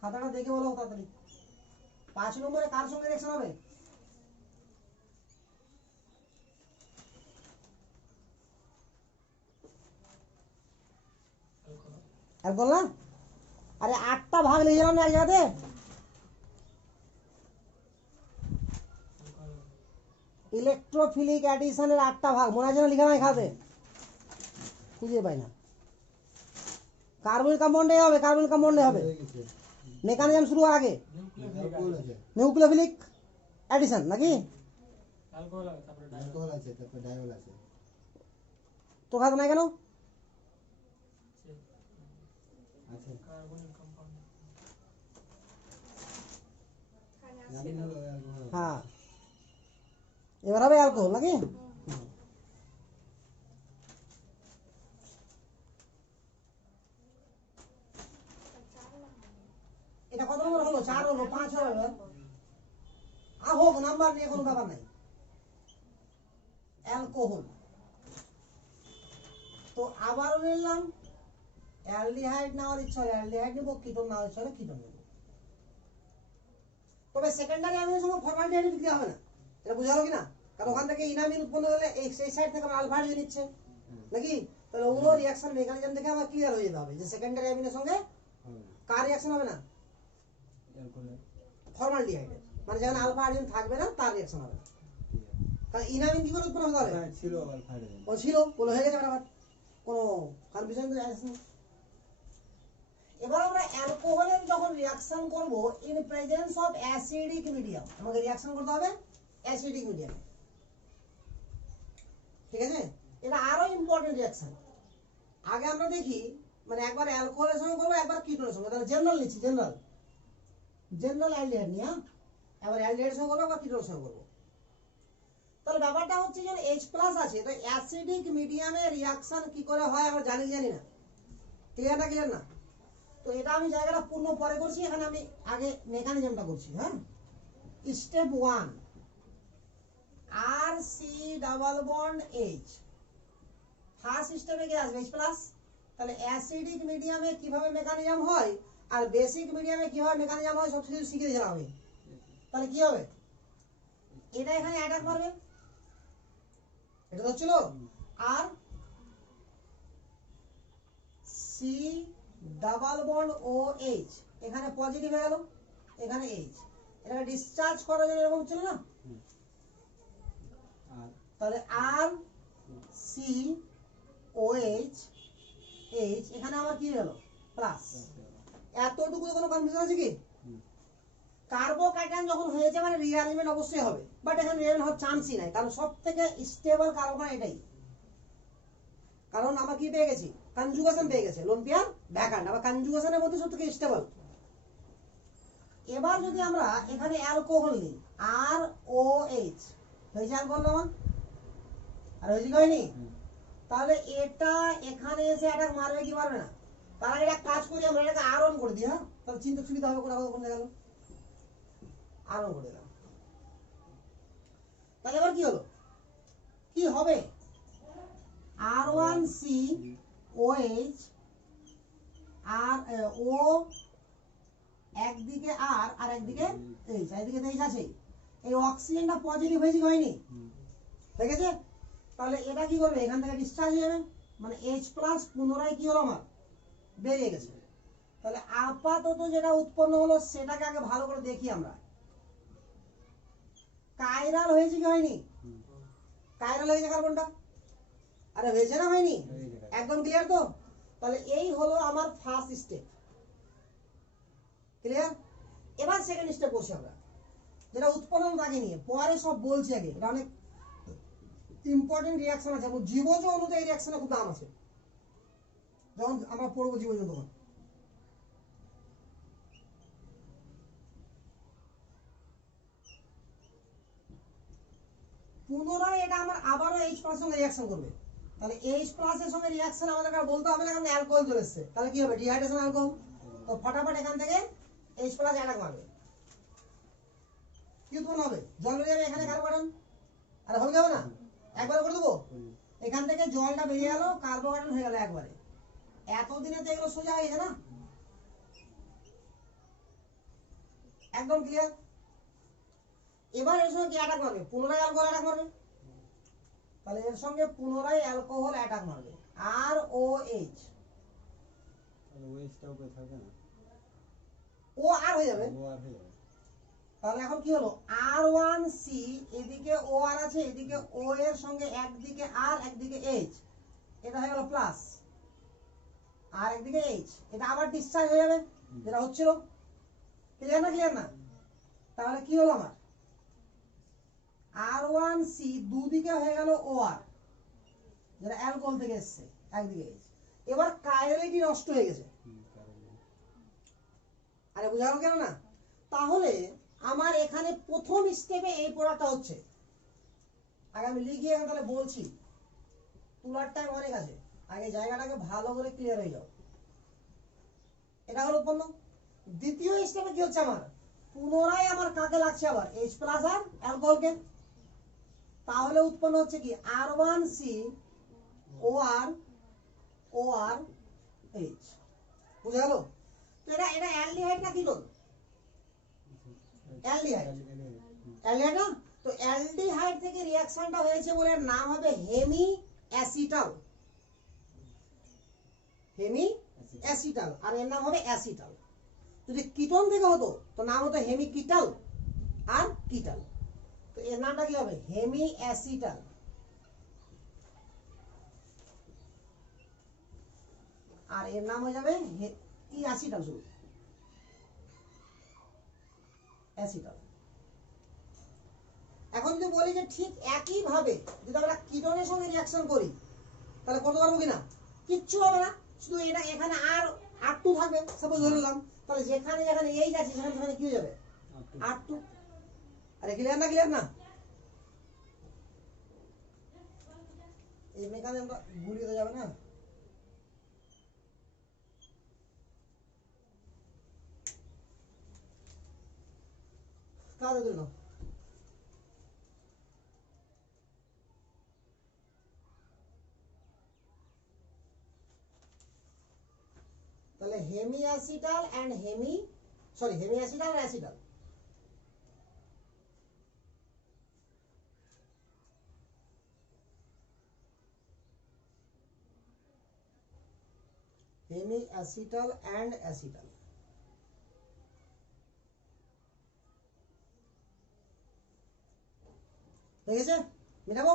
খাতাটা দেখে বলো তাড়াতাড়ি। 5 নম্বরে কার সঙ্গে রিঅ্যাকশন হবে? অ্যালকোহল না? আরে 8টা ভাগ লিখলাম না এক জায়গাতে। ইলেকট্রোফিলিক অ্যাডিশনের 8টা ভাগ মনে আছে না? লিখা নাই খাতে, খুঁজে পাই না। কার্বনিক কম্পাউন্ডে হবে, কার্বনিক কম্পাউন্ডে হবে। মেকানিজম শুরু হওয়ার আগে নিউক্লিওফিলিক অ্যাডিশন নাকি? অ্যালকোহল আছে, তারপরে অ্যালকোহল আছে, তারপর ডায়ল আছে। তো খাতে নাই কেন? আছে কার্বনিক কম্পাউন্ড। নামই হলো অ্যালকোহল। হ্যাঁ, এবার হবে অ্যালকোহল নাকি? এটা কত নম্বর হলো? 4 হলো, 5 হলো এবার। হোক, নাম্বার নিয়ে কোনো ব্যাপার নাই। অ্যালকোহল তো আবারও নিলাম। অ্যালডিহাইড নেওয়ার ইচ্ছা হলে অ্যালডিহাইড নেবো, কিটোন নেওয়ার ইচ্ছা হলে কিটোন নেবো। তবে সেকেন্ডারি অ্যামিনের সঙ্গে ফরমালডিহাইড বিক্রিয়া হবে না, এটা বুঝা গেল কিনা? কারণ ওখান থেকে ইনামিন উৎপন্ন হলে এই সাইড থেকে আমরা আলফা হাইড্রোজেন নিচ্ছে নাকি? তাহলে ওগুলো রিঅ্যাকশন মেকানিজম দেখে আবার ক্লিয়ার হয়ে যেতে হবে যে সেকেন্ডারি অ্যামিনের সঙ্গে কার রিঅ্যাকশন হবে না? অ্যালকোহল। ফরমালডিহাইডের, মানে যেখানে আলফা হাইড্রোজেন থাকবে না তার রিঅ্যাকশন হবে না। কারণ ইনামিন কি করে উৎপন্ন হবে তাহলে? হ্যাঁ, ছিল আলফা হাইড্রোজেন। ও ছিল, বলে হয়ে গেছে ব্যাপার, কোনো কনফিউশন তো আসছে না। এবার আমরা অ্যালকোহলের যখন রিঅ্যাকশন করব in presence of acidic medium, আমাকে রিঅ্যাকশন করতে হবে অ্যাসিডিক মিডিয়ামে, ঠিক আছে? এটা আরো ইম্পর্টেন্ট রিঅ্যাকশন। আগে আমরা দেখি, মানে একবার অ্যালকোহলের সঙ্গে করবো, একবার কিটোনের সঙ্গে, তাহলে জেনারেল নিচ্ছি, জেনারেল অ্যালডিহাইড নিয়ে, এবার অ্যালডিহাইডের সঙ্গে করবো, একবার কিটোনের সঙ্গে করবো। তাহলে ব্যাপারটা হচ্ছে যে H+ আছে, তো অ্যাসিডিক মিডিয়ামে রিঅ্যাকশন কি করে হয় আমরা জানি না। ক্লিয়ার না? ক্লিয়ার না? তো এটা আমি জায়গাটা পূর্ণ পরে করছি, এখানে আমি আগে মেকানিজমটা করছি। হ্যাঁ, step 1 RC double bond H, first স্টেপে কি আসবে? H+। তাহলে অ্যাসিডিক মিডিয়ামে কিভাবে মেকানিজম হয় আর বেসিক মিডিয়ামে কিভাবে মেকানিজম হয় সব কিছু শিখে দিয়েছিলাম আমি। তাহলে কি হবে? এটা এখানে অ্যাটাক মারবে, এটা তো ছিল, R C double bond O H এখানে পজিটিভ হয়ে গেল, এখানে এইচ, এটাকে ডিসচার্জ করার জন্য এরকম ছিল না? আর তাহলে আর সি ও এইচ, এইচ এখানে আমার কি হলো? প্লাস। এতটুকু কোনো কনফিউশন আছে কি? কার্বোকাটায়ন যখন হয়েছে মানে রিঅ্যারেঞ্জমেন্ট অবশ্যই হবে, বাট এখানে রিঅ্যারেঞ্জ হওয়ার চান্সই নাই, কারণ সব থেকে স্টেবল কার্বোকাটায়ন এটাই। কারণ আমরা কি পেয়ে গেছি? কনজুগেশন পেয়ে গেছে, লোন পেয়ার ভ্যাকান্ট, আবার কনজুগেশনের মধ্যে সব থেকে স্টেবল। এবার যদি আমরা এখানে অ্যালকোহল নিই, আর ও এইচ হয়েছে অ্যালকোহল না? আর হয়েছে কি হয়নি? তাহলে এটা এখানে এসে অ্যাটাক মারবে কি মারবে না? তার আগে একটা কাজ করি, আমরা এটাকে আরন করে দিই। হ্যাঁ, তাহলে চিন্তা সুবিধা হবে, কোথাও কোন গেল আরন করে দিলাম। তাহলে এবার কি হলো? কি হবে? R1COH, আর ও একদিকে আর একদিকে এইচ, একদিকে এইচ আছে, এই অক্সিজেনটা পজিটিভ হয়েছে কি হয়নি? হয়ে গেছে। তাহলে এটা কি করবে? এখান থেকে ডিসচার্জ হয়ে যাবে, মানে H+ পুনরায় কি হলো আমার? বেরিয়ে গেছে। তাহলে আপাতত যেটা উৎপন্ন হলো সেটাকে আগে ভালো করে দেখি আমরা। কাইরাল হয়েছে কি হয়নি? কাইরাল হয়েছে কার্বনটা, আরে হয়েছে না হয়নি? একদম ক্লিয়ার তো? তাহলে এই হলো আমার ফার্স্ট স্টেপ, ক্লিয়ার? এবার সেকেন্ড স্টেপ করছি আমরা, যেটা উৎপন্ন তাকে নিয়ে, পরে সব বলছি, আগে এটা অনেক ইম্পর্টেন্ট রিঅ্যাকশন আছে এবং জীবজ অণুতে এই রিঅ্যাকশনের খুব দাম আছে, যখন আমরা পড়বো জীবজ অণু। তখন পুনরায় এটা আমার আবারও H+ এর সঙ্গে রিঅ্যাকশন করবে। তাহলে H+ এর সঙ্গে রিঅ্যাকশন আমাদের আর বলতে হবে না, কারণ অ্যালকোহল চলে এসেছে। তাহলে কি হবে? Dehydration alcohol. তো ফটাফট এখান থেকে H+ অ্যাটাক মারবে, কি উৎপন্ন হবে? জল বেরিয়ে যাবে এখানে কার্বোকার্বন, আরে হবে যাবে না? একবার করে দেবো, এখান থেকে জলটা বেরিয়ে গেল, কার্বোকার্বন হয়ে গেল একবারে। এতদিনে তো এগুলো সোজা হয়ে গেছে না? একদম ক্লিয়ার। এবার এর সঙ্গে কি অ্যাটাক মারবে? পুনরায় অ্যালকোহল অ্যাটাক মারবে। তাহলে এর সঙ্গে পুনরায় অ্যালকোহল অ্যাটাক মারবে, আর ও এইচ, তাহলে ওয়েস্টটা উপরে থাকবে না, ও আর হয়ে যাবে। ও আর হয়ে যাবে। তাহলে এখন কি হলো, R1C, এদিকে ও আর আছে, এদিকে ও এর সঙ্গে একদিকে আর একদিকে এইচ, এটা হয়ে গেল প্লাস, আর একদিকে এইচ, এটা আবার ডিসচার্জ হয়ে যাবে যেটা হচ্ছিল। ক্লিয়ার না? ক্লিয়ার না? তাহলে কি হলো আমার, R1C দুদিকে হয়ে গেল ও আর, যেটা অ্যালকোহল থেকে এসছে, একদিকে এইচ। এবার কাইরালিটি নষ্ট হয়ে গেছে। আরে বুঝা গেল কেন না? তাহলে আমার এখানে প্রথম স্টেপে এই পড়াটা হচ্ছে, আগে আমি লিখি এখন তাহলে বলছি, তুলার টাইম অনেক আছে, আগে জায়গাটাকে ভালো করে ক্লিয়ার হয়ে যাও। এটা হলো উৎপন্ন। দ্বিতীয় স্টেপে কি হচ্ছে আমার, পুনরায় আমার কাকে লাগছে আবার H প্লাস আর অ্যালকোহলকে। তাহলে উৎপন্ন হচ্ছে কি R1C OR H। বুঝা গেল? তো এটা এটা অ্যালডিহাইড না কিটোন? অ্যালডিহাইড। অ্যালডিহাইড না? তো অ্যালডিহাইড থেকে রিঅ্যাকশনটা হয়েছে বলে এর নাম হবে হেমি অ্যাসিটাল। হেমি অ্যাসিটাল, আর এর নাম হবে অ্যাসিটাল। যদি কিটোন থেকে হতো তো নাম হতো হেমি কিটাল আর কিটাল। তো এর নামটা কি হবে, হেমি অ্যাসিটাল। আর এর নাম হয়ে যাবে কি, অ্যাসিটাল, শুধু অ্যাসিটাল। এখন যদি বলি যে ঠিক একই ভাবে যদি আমরা কিটোনের সঙ্গে রিঅ্যাকশন করি তাহলে করতে পারবো কিনা? কিচ্ছু হবে না, শুধু এটা এখানে আর R2 থাকবে, সাপোজ ধরে নিলাম। তাহলে যেখানে যেখানে এই আছে সেখানে সেখানে কি হয়ে যাবে, R2। আরে ক্লিয়ার না? ক্লিয়ার না? এই মেকানিজমটা গুলিয়ে যাবে না। কাজে দিল তাহলে hemiacetal and hemiacetal আর acetal. Hemiacetal and acetal. হয়ে গেছে? মেটাবো?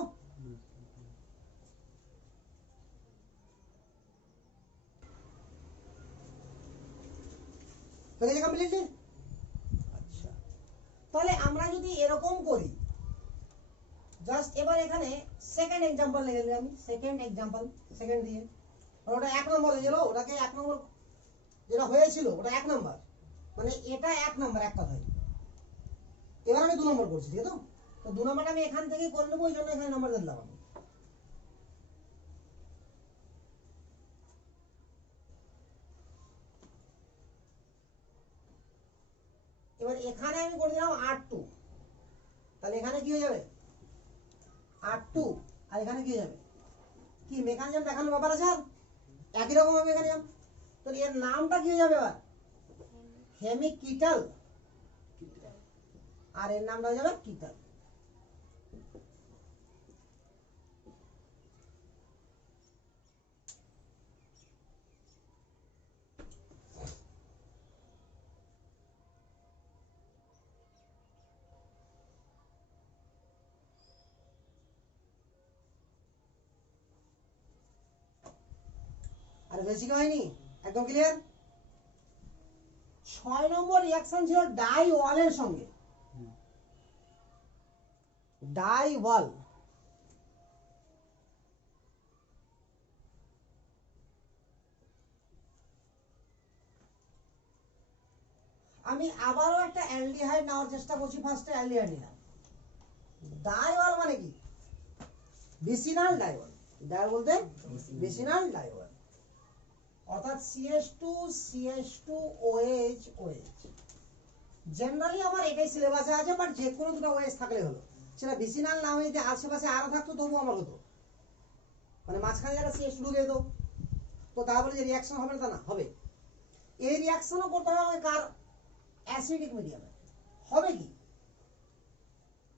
হয়ে গেছে কমপ্লিটলি? আচ্ছা, তাহলে আমরা যদি এরকম করি, জাস্ট এবার এখানে সেকেন্ড এক্সাম্পল লিখে দিলাম। সেকেন্ড এক্সাম্পল, সেকেন্ড দিয়ে, ওটা 1 নম্বর হয়ে গেল। ওটাকে 1 নম্বর যেটা হয়েছিল ওটা 1 নম্বর, মানে এটা 1 নম্বর এক কথায়। এবার আমি 2 নম্বর করছি, ঠিক আছে? তো 2 নম্বরটা আমি এখান থেকে করে নেবো, ওই জন্য এখানে নম্বর দিলাম আমি। এবার এখানে আমি করে দিলাম R2, তাহলে এখানে কি হয়ে যাবে, R2, আর এখানে কি হয়ে যাবে, কি মেকানিজম দেখানোর ব্যাপার আছে, আর একই রকম হবে মেকানিজম। তাহলে এর নামটা কি হয়ে যাবে এবার, হেমিকিটাল, আর এর নামটা হয়ে যাবে কিটাল। আর বেশি কি হয়নি? একদম ক্লিয়ার? 6 নম্বর রিঅ্যাকশন ছিল ডাই ওয়ালের সঙ্গে। ডাই ওয়াল, আমি আবারও একটা অ্যালডিহাইড নেওয়ার চেষ্টা করছি। ফার্স্টে অ্যালডিহাইড নিলাম। ডাইওয়াল মানে কি, ভিসিনাল ডাইওয়াল। ডাইওয়াল বলতে ভিসিনাল ডাইওয়াল, অর্থাৎ CH2CH2OH। জেনারেলি আমার এটাই সিলেবাসে আছে, বাট যে কোনো দুটো OH থাকলে হলো। সেটা ভিসিনাল না হয়ে যদি আশেপাশে আরো থাকতো তবুও আমার হতো, মানে মাঝখানে যারা CH2 ঢুকে যেত, তো তা বলে যে রিঅ্যাকশন হবে না তা না, হবে। এই রিঅ্যাকশনও করতে হবে আমাকে কার, অ্যাসিডিক মিডিয়ামে। হবে কি,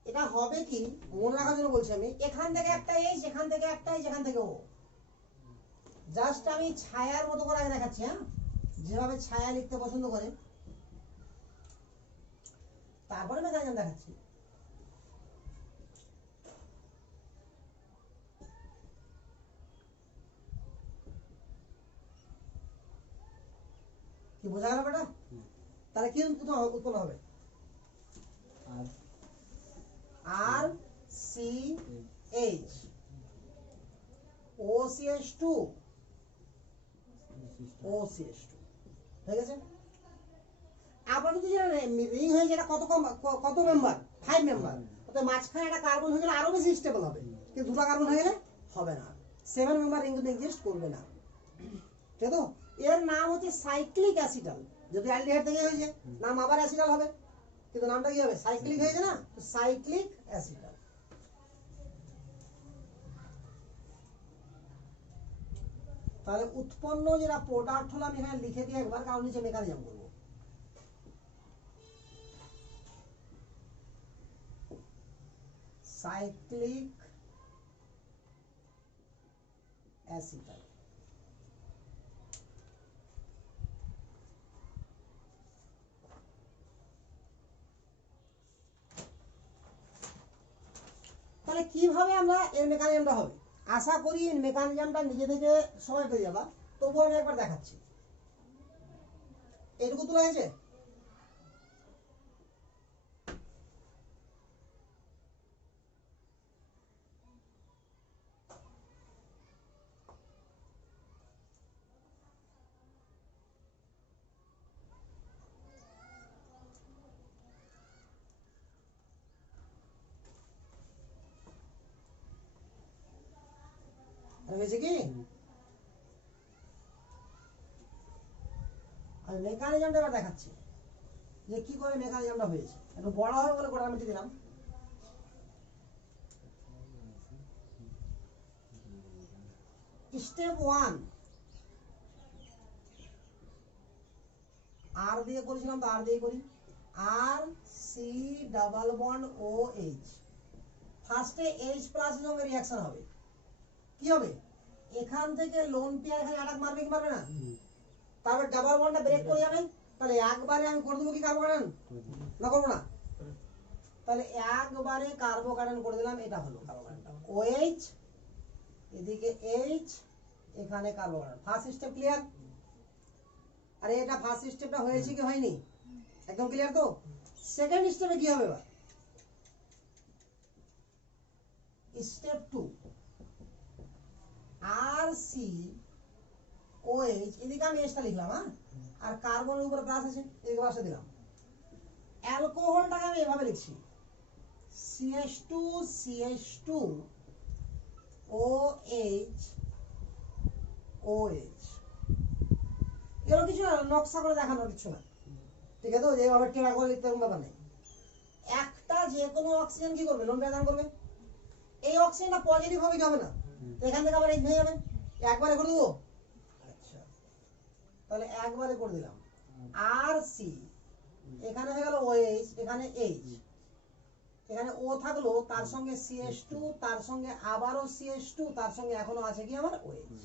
এটা হবে কি মনে রাখার জন্য বলছি আমি, এখান থেকে একটা এইচ, এখান থেকে একটা এইচ, এখান থেকে ও। জাস্ট আমি ছায়ার মতো করে আগে দেখাচ্ছি, হ্যাঁ, যেভাবে ছায়া লিখতে পছন্দ করে, তারপরে মেকানিজম দেখাচ্ছি। কি বোঝা গেল বেটা? তাহলে কি উৎপন্ন হবে? আর R C H O C S two O C S two হয়ে গেছে। আপনার যদি রিং হয়ে যায়, কত মেম্বার? 5 মেম্বার। অর্থাৎ মাঝখানে একটা কার্বন হয়ে গেলে আরো বেশি স্টেবল হবে, কিন্তু দুটো কার্বন হয়ে গেলে হবে না। 7 মেম্বার রিং কিন্তু এক্সিস্ট করবে না, ঠিক তো? এর নাম হচ্ছে সাইক্লিক অ্যাসিটাল। যদি অ্যালডিহাইড থেকে হয়েছে, নাম আবার অ্যাসিটাল হবে, কিন্তু নামটা কি হবে? সাইক্লিক হয়েছে না, সাইক্লিক অ্যাসিটাল। তাহলে উৎপন্ন যেটা প্রোডাক্ট হলো আমি এখানে লিখে দিই একবার, কারণ নিচে মেকানিজম করবো। Cyclic acetal. তাহলে কিভাবে আমরা এর মেকানিজমটা হবে? আশা করি এর মেকানিজমটা নিজে থেকে সবাই পেয়ে যাবা, তবুও আমি একবার দেখাচ্ছি। এইটুকু তোলা হয়েছে? হয়েছে কি? আমি মেকানিজমটা এবার দেখাচ্ছি যে কি করে মেকানিজমটা হয়েছে। একটু বড় হবে বলে গোটা মিটি দিলাম। স্টেপ 1 আর দিয়ে করেছিলাম, তো আর দিয়ে করি। R C double bond O H. ফার্স্টে এইচ প্লাস এর সঙ্গে রিঅ্যাকশন হবে। কি হবে? এখান থেকে লোন পেয়ার এখানে অ্যাটাক মারবে কি মারবে না? তারপর ডাবল বন্ডটা ব্রেক করে যাবে। তাহলে একবারে আমি করে দেবো কি কার্বোকার্বন? না করবো না? তাহলে একবারে কার্বোকার্বন করে দিলাম। এটা হলো কার্বোকার্বনটা OH, এদিকে H, এখানে কার্বোকার্বন। First step clear? আরে এটা ফার্স্ট স্টেপটা হয়েছে কি হয়নি? একদম ক্লিয়ার তো? সেকেন্ড স্টেপে কি হবে এবার? স্টেপ 2 আর সি OH, এদিকে আমি এসটা লিখলাম, হ্যাঁ, আর কার্বনের উপরে প্লাস আছে, এদিকে পাশে দিলাম। অ্যালকোহলটাকে আমি এভাবে লিখছি, CH2 CH2 OH OH। এগুলো কিছু না, নকশা করে দেখানোর কিছু না, ঠিক আছে? তো যেভাবে টেরা করে লিখতে কোনো ব্যাপার নেই। একটা যে কোনো অক্সিজেন কি করবে? লোন প্রদান করবে। এই অক্সিজেনটা পজিটিভ হবে কি হবে না? তো এখান থেকে আবার এইচ হয়ে যাবে। একবারে করে দেবো? আচ্ছা, তাহলে একবারে করে দিলাম। আর সি এখানে হয়ে গেল OH, এখানে H, এখানে O থাকলো, তার সঙ্গে CH2, তার সঙ্গে আবারও CH2, তার সঙ্গে এখনো আছে কি আমার OH।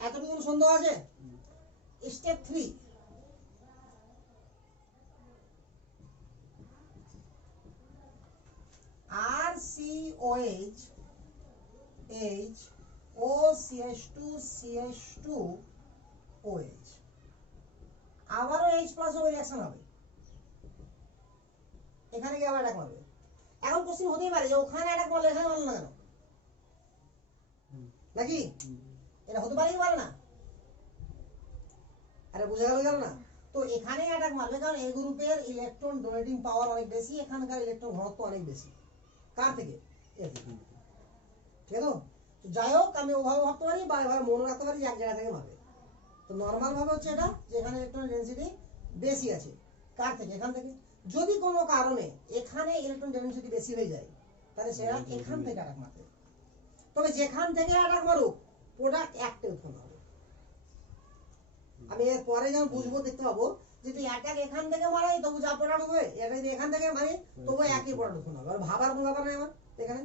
এতটুকু সন্দেহ আছে? Step 3 R C OH H O CH2 CH2 OH, আবারও H প্লাস হবে, রিঅ্যাকশন হবে। এখানে কি আবার অ্যাটাক মারবে? এখন কোশ্চেন হতেই পারে যে ওখানে অ্যাটাক মারলে এখানে মারলো না কেন? নাকি এটা হতে পারে কি পারে না? আরে বুঝা গেল না? তো এখানে অ্যাটাক মারবে, কারণ এই গ্রুপের ইলেকট্রন ডোনেটিং পাওয়ার অনেক বেশি, এখানকার ইলেকট্রন ঘনত্ব অনেক বেশি। কার থেকে? এর থেকে। ঠিক আছে? তো যাই হোক, আমি ওভাবে ভাবতে পারি বা এভাবে মনে রাখতে পারি যে এক জায়গা থেকে মারবে। তো নর্মাল ভাবে হচ্ছে এটা যে এখানে ইলেকট্রন ডেনসিটি বেশি আছে। কার থেকে? এখান থেকে। যদি কোনো কারণে এখানে ইলেকট্রন ডেনসিটি বেশি হয়ে যায়, তাহলে সেটা এখান থেকে অ্যাটাক মারবে। তবে যেখান থেকে অ্যাটাক মারুক, প্রোডাক্ট একটা উৎপন্ন হবে। আমি এর পরে যখন বুঝবো দেখতে পাবো যদি অ্যাটাক এখান থেকে মারাই তবু যা প্রোডাক্ট হবে, এটা যদি এখান থেকে মারি তবু একই প্রোডাক্ট উৎপন্ন হবে। আর ভাবার কোনো ব্যাপার নেই আমার এখানে,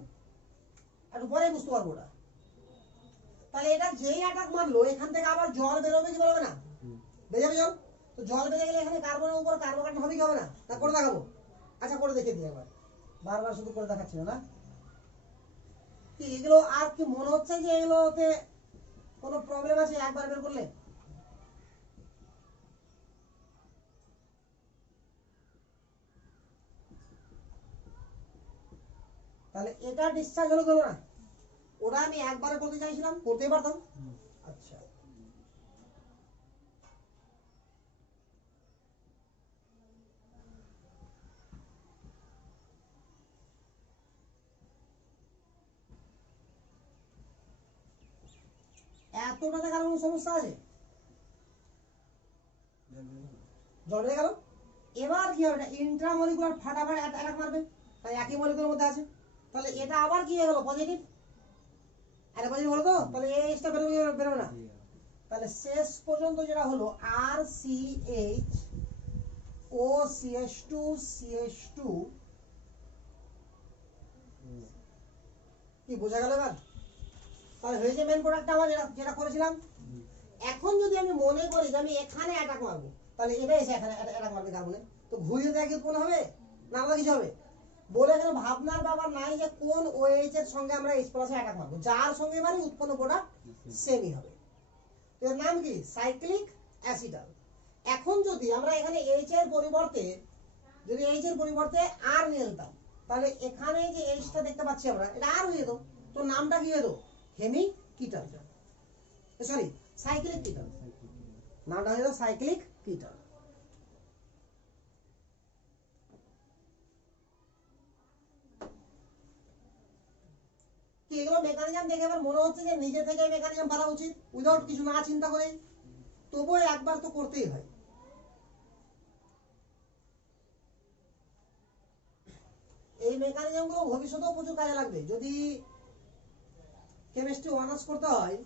একটু পরে বুঝতে পারবো ওটা। তাহলে এটা যেই অ্যাটাক মারলো এখান থেকে আবার জল বেরোবে কি বেরোবে না? বেরোবে জল। তো জল বেরিয়ে গেলে এখানে কার্বনের উপর কার্বোকার্বন হবে কি হবে না? না করে দেখাবো? আচ্ছা করে দেখিয়ে দিই একবার, বারবার শুধু করে দেখাচ্ছি না। কি এগুলো আর কি মনে হচ্ছে যে এগুলোতে কোনো প্রবলেম আছে একবার বের করলে? তাহলে এটা ডিসচার্জ হলো না, ওটা আমি একবারে করতে চাইছিলাম, করতেই পারতাম। আচ্ছা এতটাতে কারো কোনো সমস্যা আছে? জল বেড়ে গেল। এবার কি হবে? ইন্ট্রামলিকুলার ফাটাফাট অ্যাটাক মারবে, তাই একই মলিকুলের মধ্যে আছে। তাহলে এটা আবার কি হয়ে গেল? পজিটিভ। আরে পজিটিভ হলো তো, তাহলে এইচটা বেরোবে বেরোবে না? তাহলে শেষ পর্যন্ত যেটা হলো RCH OCH2 CH2, কি বোঝা গেল এবার? তাহলে হয়েছে মেন প্রোডাক্টটা আমার যেটা করেছিলাম। এখন যদি আমি মনে করি যে আমি এখানে অ্যাটাক মারবো, তাহলে এটা এসে এখানে অ্যাটাক মারবে কার্বনে, তো ঘুরিয়ে দেয় কি উৎপন্ন হবে না আলাদা কিছু হবে? বলে এখানে ভাবনার ব্যাপার নাই যে কোন OH এর সঙ্গে আমরা H+ এ অ্যাটাক মারবো, যার সঙ্গে মানে উৎপন্ন প্রোডাক্ট সেমই হবে। এর নাম কি? Cyclic acetal. এখন যদি আমরা এখানে H এর পরিবর্তে R নিয়ে নিতাম, তাহলে এখানে যে H টা দেখতে পাচ্ছি আমরা, এটা R হয়ে যেত। তো নামটা কি হতো? হেমিকিটাল, সরি সাইক্লিক কিটাল। নামটা হলো সাইক্লিক কিটাল। কি এগুলো মেকানিজম দেখে এবার মনে হচ্ছে যে নিজে থেকে মেকানিজম পারা উচিত উইদাউট কিছু না চিন্তা করেই? তবুও একবার তো করতেই হয়। এই মেকানিজম গুলো ভবিষ্যতেও প্রচুর কাজে লাগবে। যদি কেমিস্ট্রি অনার্স করতে হয়,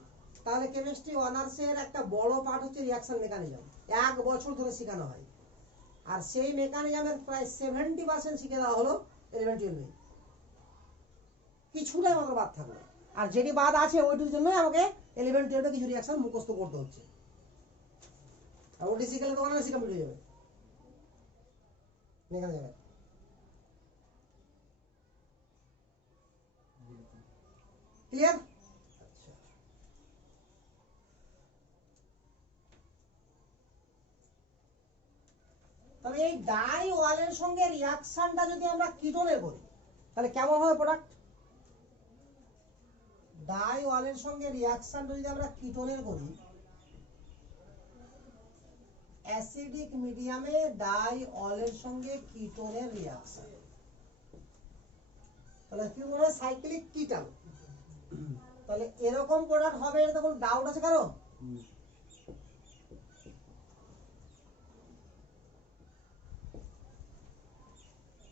তাহলে কেমিস্ট্রি অনার্সের একটা বড় পার্ট হচ্ছে রিঅ্যাকশন মেকানিজম, 1 বছর ধরে শেখানো হয়। আর সেই মেকানিজমের প্রায় 70% শিখে দেওয়া হলো 11-12। কিছুটাই আমাদের বাদ থাকলো, আর যেটি বাদ আছে ওইটির জন্যই আমাকে 11-12 কিছু রিঅ্যাকশন মুখস্থ করতে হচ্ছে। আর ওটি শিখলে তো অনার্সই কমপ্লিট হয়ে যাবে মেকানিজমের। ক্লিয়ার? আচ্ছা তবে এই ডাই ওয়ালের সঙ্গে রিঅ্যাকশনটা যদি আমরা কিটোনের করি তাহলে কেমন হবে প্রোডাক্ট? ডাই ওয়ালের সঙ্গে রিঅ্যাকশনটা যদি আমরা কিটোনের করি, অ্যাসিডিক মিডিয়ামে ডাই ওয়ালের সঙ্গে কিটোনের রিঅ্যাকশন, তাহলে কি বলে? সাইক্লিক কিটাল। তাহলে এরকম প্রোডাক্ট হবে, এটা কোনো ডাউট আছে কারো?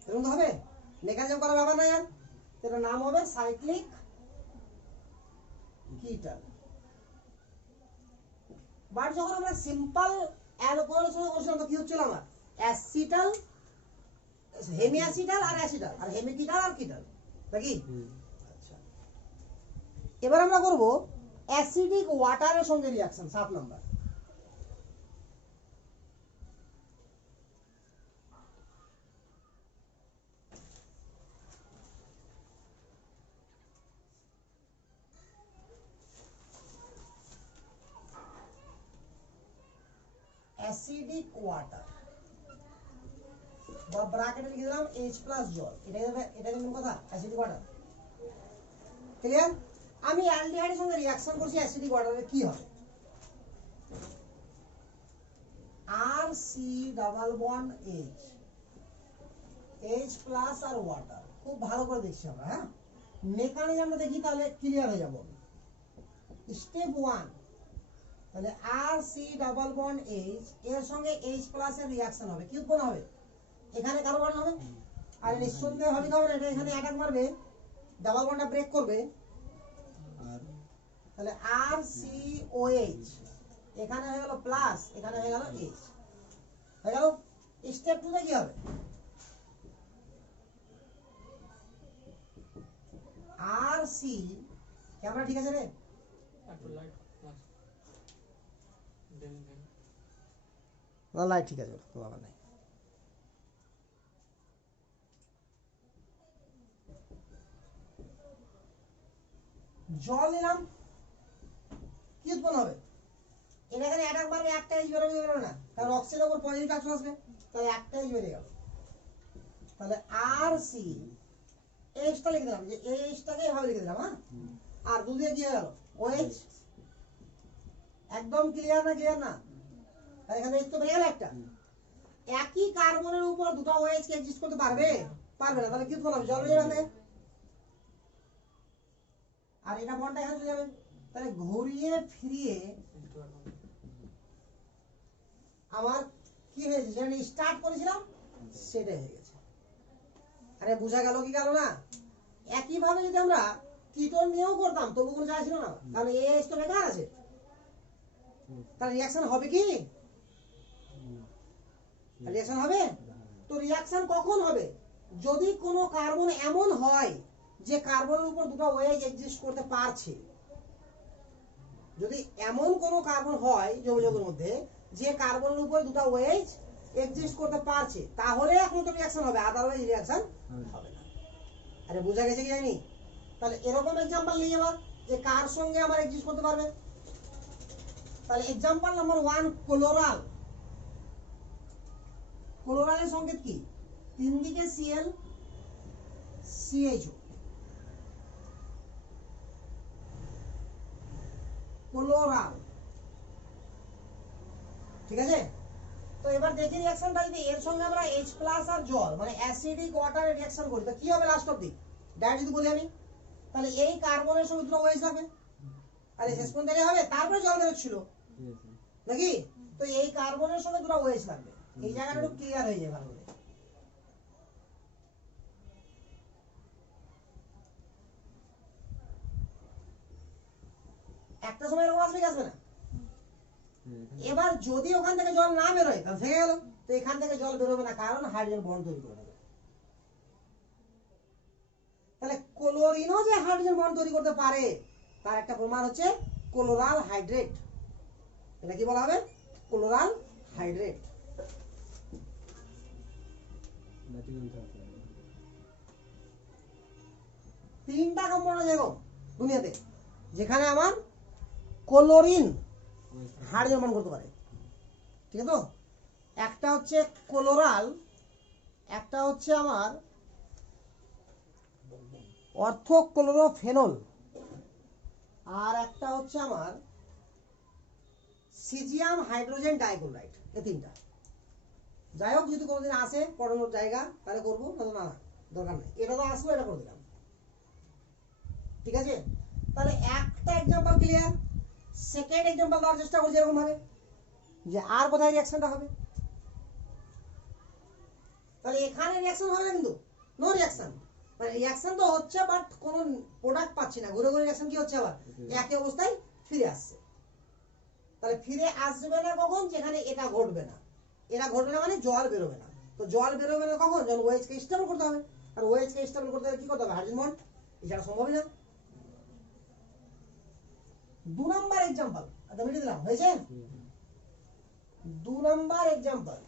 এরকম তো হবে, মেকানিজম করার ব্যাপার নাই। আর এটার নাম হবে সাইক্লিক কিটাল। বাট যখন আমরা সিম্পল অ্যালকোহলের সঙ্গে করছিলাম তো কি হচ্ছিল আমার? অ্যাসিটাল, হেমি অ্যাসিটাল আর অ্যাসিটাল, আর হেমিকিটাল আর কিটাল, নাকি? আচ্ছা এবার আমরা করব অ্যাসিডিক ওয়াটারের সঙ্গে রিঅ্যাকশন, 7 নাম্বার। অ্যাসিডিক ওয়াটার বা ব্র্যাকেটে লিখে দিলাম H+ জল, এটা কিন্তু কথা অ্যাসিডিক ওয়াটার। ক্লিয়ার? আমি অ্যালডিহাইডের সঙ্গে রিঅ্যাকশন করছি অ্যাসিডিক ওয়াটারে, কি হবে? RC ডাবল বন্ড H+ আর ওয়াটার। খুব ভালো করে দেখছি আমরা, হ্যাঁ মেকানিজমটা দেখি, তাহলে ক্লিয়ার হয়ে যাব। স্টেপ 1, তাহলে RC ডাবল বন্ড H এর সঙ্গে H+ এর রিঅ্যাকশন হবে, কি উৎপন্ন হবে? এখানে কার্বন হবে, আর নিঃসন্দেহে হবে কারণ এটা এখানে অ্যাটাক মারবে, ডাবল বন্ডটা ব্রেক করবে। তাহলে RCOH এখানে হয়ে গেল প্লাস, এখানে হয়ে গেল H। হয়ে গেল। স্টেপ 2 তে কি হবে? আর সি ক্যামেরা ঠিক আছে রে? একটু লাইট দেন দেন না লাইট ঠিক আছে, তো আবার নাই। জল নিলাম, কি উৎপন্ন হবে? এটা এখানে অ্যাটাক মারবে, একটা এইচ বেরোবে না, কারণ অক্সিজেনের উপর পজিটিভ চার্জ আসবে, তাহলে একটা এইচ বেরিয়ে গেল। তাহলে আর সি এইচটা লিখে দিলাম, যে এই এইচটাকে এভাবে লিখে দিলাম, হ্যাঁ। আর দুধ দিয়ে কি হয়ে গেল? ওএইচ। একদম ক্লিয়ার না? ক্লিয়ার না? আর এখানে এইচ তো বেরিয়ে গেল একটা। একই কার্বনের উপর দুটো ওএইচ কে এক্সিস্ট করতে পারবে? পারবে না। তাহলে কি উৎপন্ন হবে? জল বেরিয়ে যাবে। আর এটা বন্ডটা এখানে চলে যাবে। তাহলে ঘুরিয়ে ফিরিয়ে আমার কি হয়েছে? যেটা স্টার্ট করেছিলাম সেটাই হয়ে গেছে। আরে বোঝা গেল কি গেল না? একইভাবে যদি আমরা কিটোন নিয়েও করতাম তবু কোনো যায় ছিল না, কারণ এই এইচ তো বেকার আছে। তার রিঅ্যাকশন হবে কি? রিঅ্যাকশন হবে? তো রিঅ্যাকশন কখন হবে? যদি কোনো কার্বন এমন হয় যে কার্বনের উপর দুটো ওয়েজ এক্সিস্ট করতে পারছে। যদি এমন কোনো কার্বন হয় যৌগের মধ্যে যে কার্বনের উপর দুটো ওয়েজ এক্সিস্ট করতে পারছে, তাহলে একমাত্র রিঅ্যাকশন হবে, আদারওয়াইজ রিঅ্যাকশন হবে না। আরে বোঝা গেছে কি জানি? তাহলে এরকম एग्जांपल নিয়ে এবার যে কার সঙ্গে আমার এক্সিস্ট করতে পারবে। তাহলে एग्जांपल নাম্বার 1 ক্লোরাল। ক্লোরালের সংকেত কি? তিন দিকে Cl CHO। ক্লোরাল, ঠিক আছে? তো এবার দেখি রিঅ্যাকশনটা যদি এর সঙ্গে আমরা H+ আর জল মানে অ্যাসিডিক ওয়াটারের রিঅ্যাকশন করি তো কি হবে লাস্ট অবধি? ডাইরেক্ট যদি বলি আমি, তাহলে এই কার্বনের সঙ্গে দুটো ওএইচ থাকবে, আরে শেষ পর্যন্ত এটা হবে, তারপরে জল বেরোচ্ছিল নাকি? তো এই কার্বনের সঙ্গে দুটো ওএইচ থাকবে। এই জায়গাটা একটু ক্লিয়ার হয়ে যাবে ভালো করে। একটা সময় এরকম আসবে কি আসবে না? এবার যদি ওখান থেকে জল না বেরোয় তাহলে থেকে গেল। তো এখান থেকে জল বেরোবে না, কারণ হাইড্রোজেন বন্ড তৈরি করে দেবে। তাহলে ক্লোরিনও যে হাইড্রোজেন বন্ড তৈরি করতে পারে তার একটা প্রমাণ হচ্ছে ক্লোরাল হাইড্রেট। এটা কি বলা হবে? ক্লোরাল হাইড্রেট। তিনটা কম্পাউন্ড আছে এরকম দুনিয়াতে যেখানে আমার ক্লোরিন হাইড্রোজেন বন্ড করতে পারে, ঠিক আছে? তো একটা হচ্ছে ক্লোরাল, একটা হচ্ছে আমার অর্থোক্লোরোফেনল, আর একটা হচ্ছে আমার সিজিয়াম হাইড্রোজেন ডাইক্লোরাইড। এই তিনটা। যাই হোক, যদি কোনোদিন আসে পড়ানোর জায়গা তাহলে করবো, না দরকার নেই। এটা তো আসলো, এটা করে দিলাম, ঠিক আছে? তাহলে একটা एग्जांपल ক্লিয়ার। সেকেন্ড एग्जांपल দেওয়ার চেষ্টা করছি এরকম ভাবে যে আর কোথায় রিঅ্যাকশনটা হবে। তাহলে এখানে রিঅ্যাকশন হবে না, কিন্তু নো রিঅ্যাকশন, মানে রিঅ্যাকশন তো হচ্ছে বাট কোনো প্রোডাক্ট পাচ্ছি না। ঘুরে ঘুরে রিঅ্যাকশন কি হচ্ছে? আবার একই অবস্থায় ফিরে আসছে। তাহলে ফিরে আসবে না কখন? যেখানে এটা ঘটবে না। এটা ঘটবে না মানে জল বেরোবে না। তো জল বেরোবে না কখন? যখন ওএইচ কে স্টেবল করতে হবে। আর ওএইচ কে স্টেবল করতে হলে কি করতে হবে? Hydrogen bond. এটা সম্ভবই না। 2 নাম্বার एग्जांपल আচ্ছা মিটে দিলাম, হয়েছে? 2 number example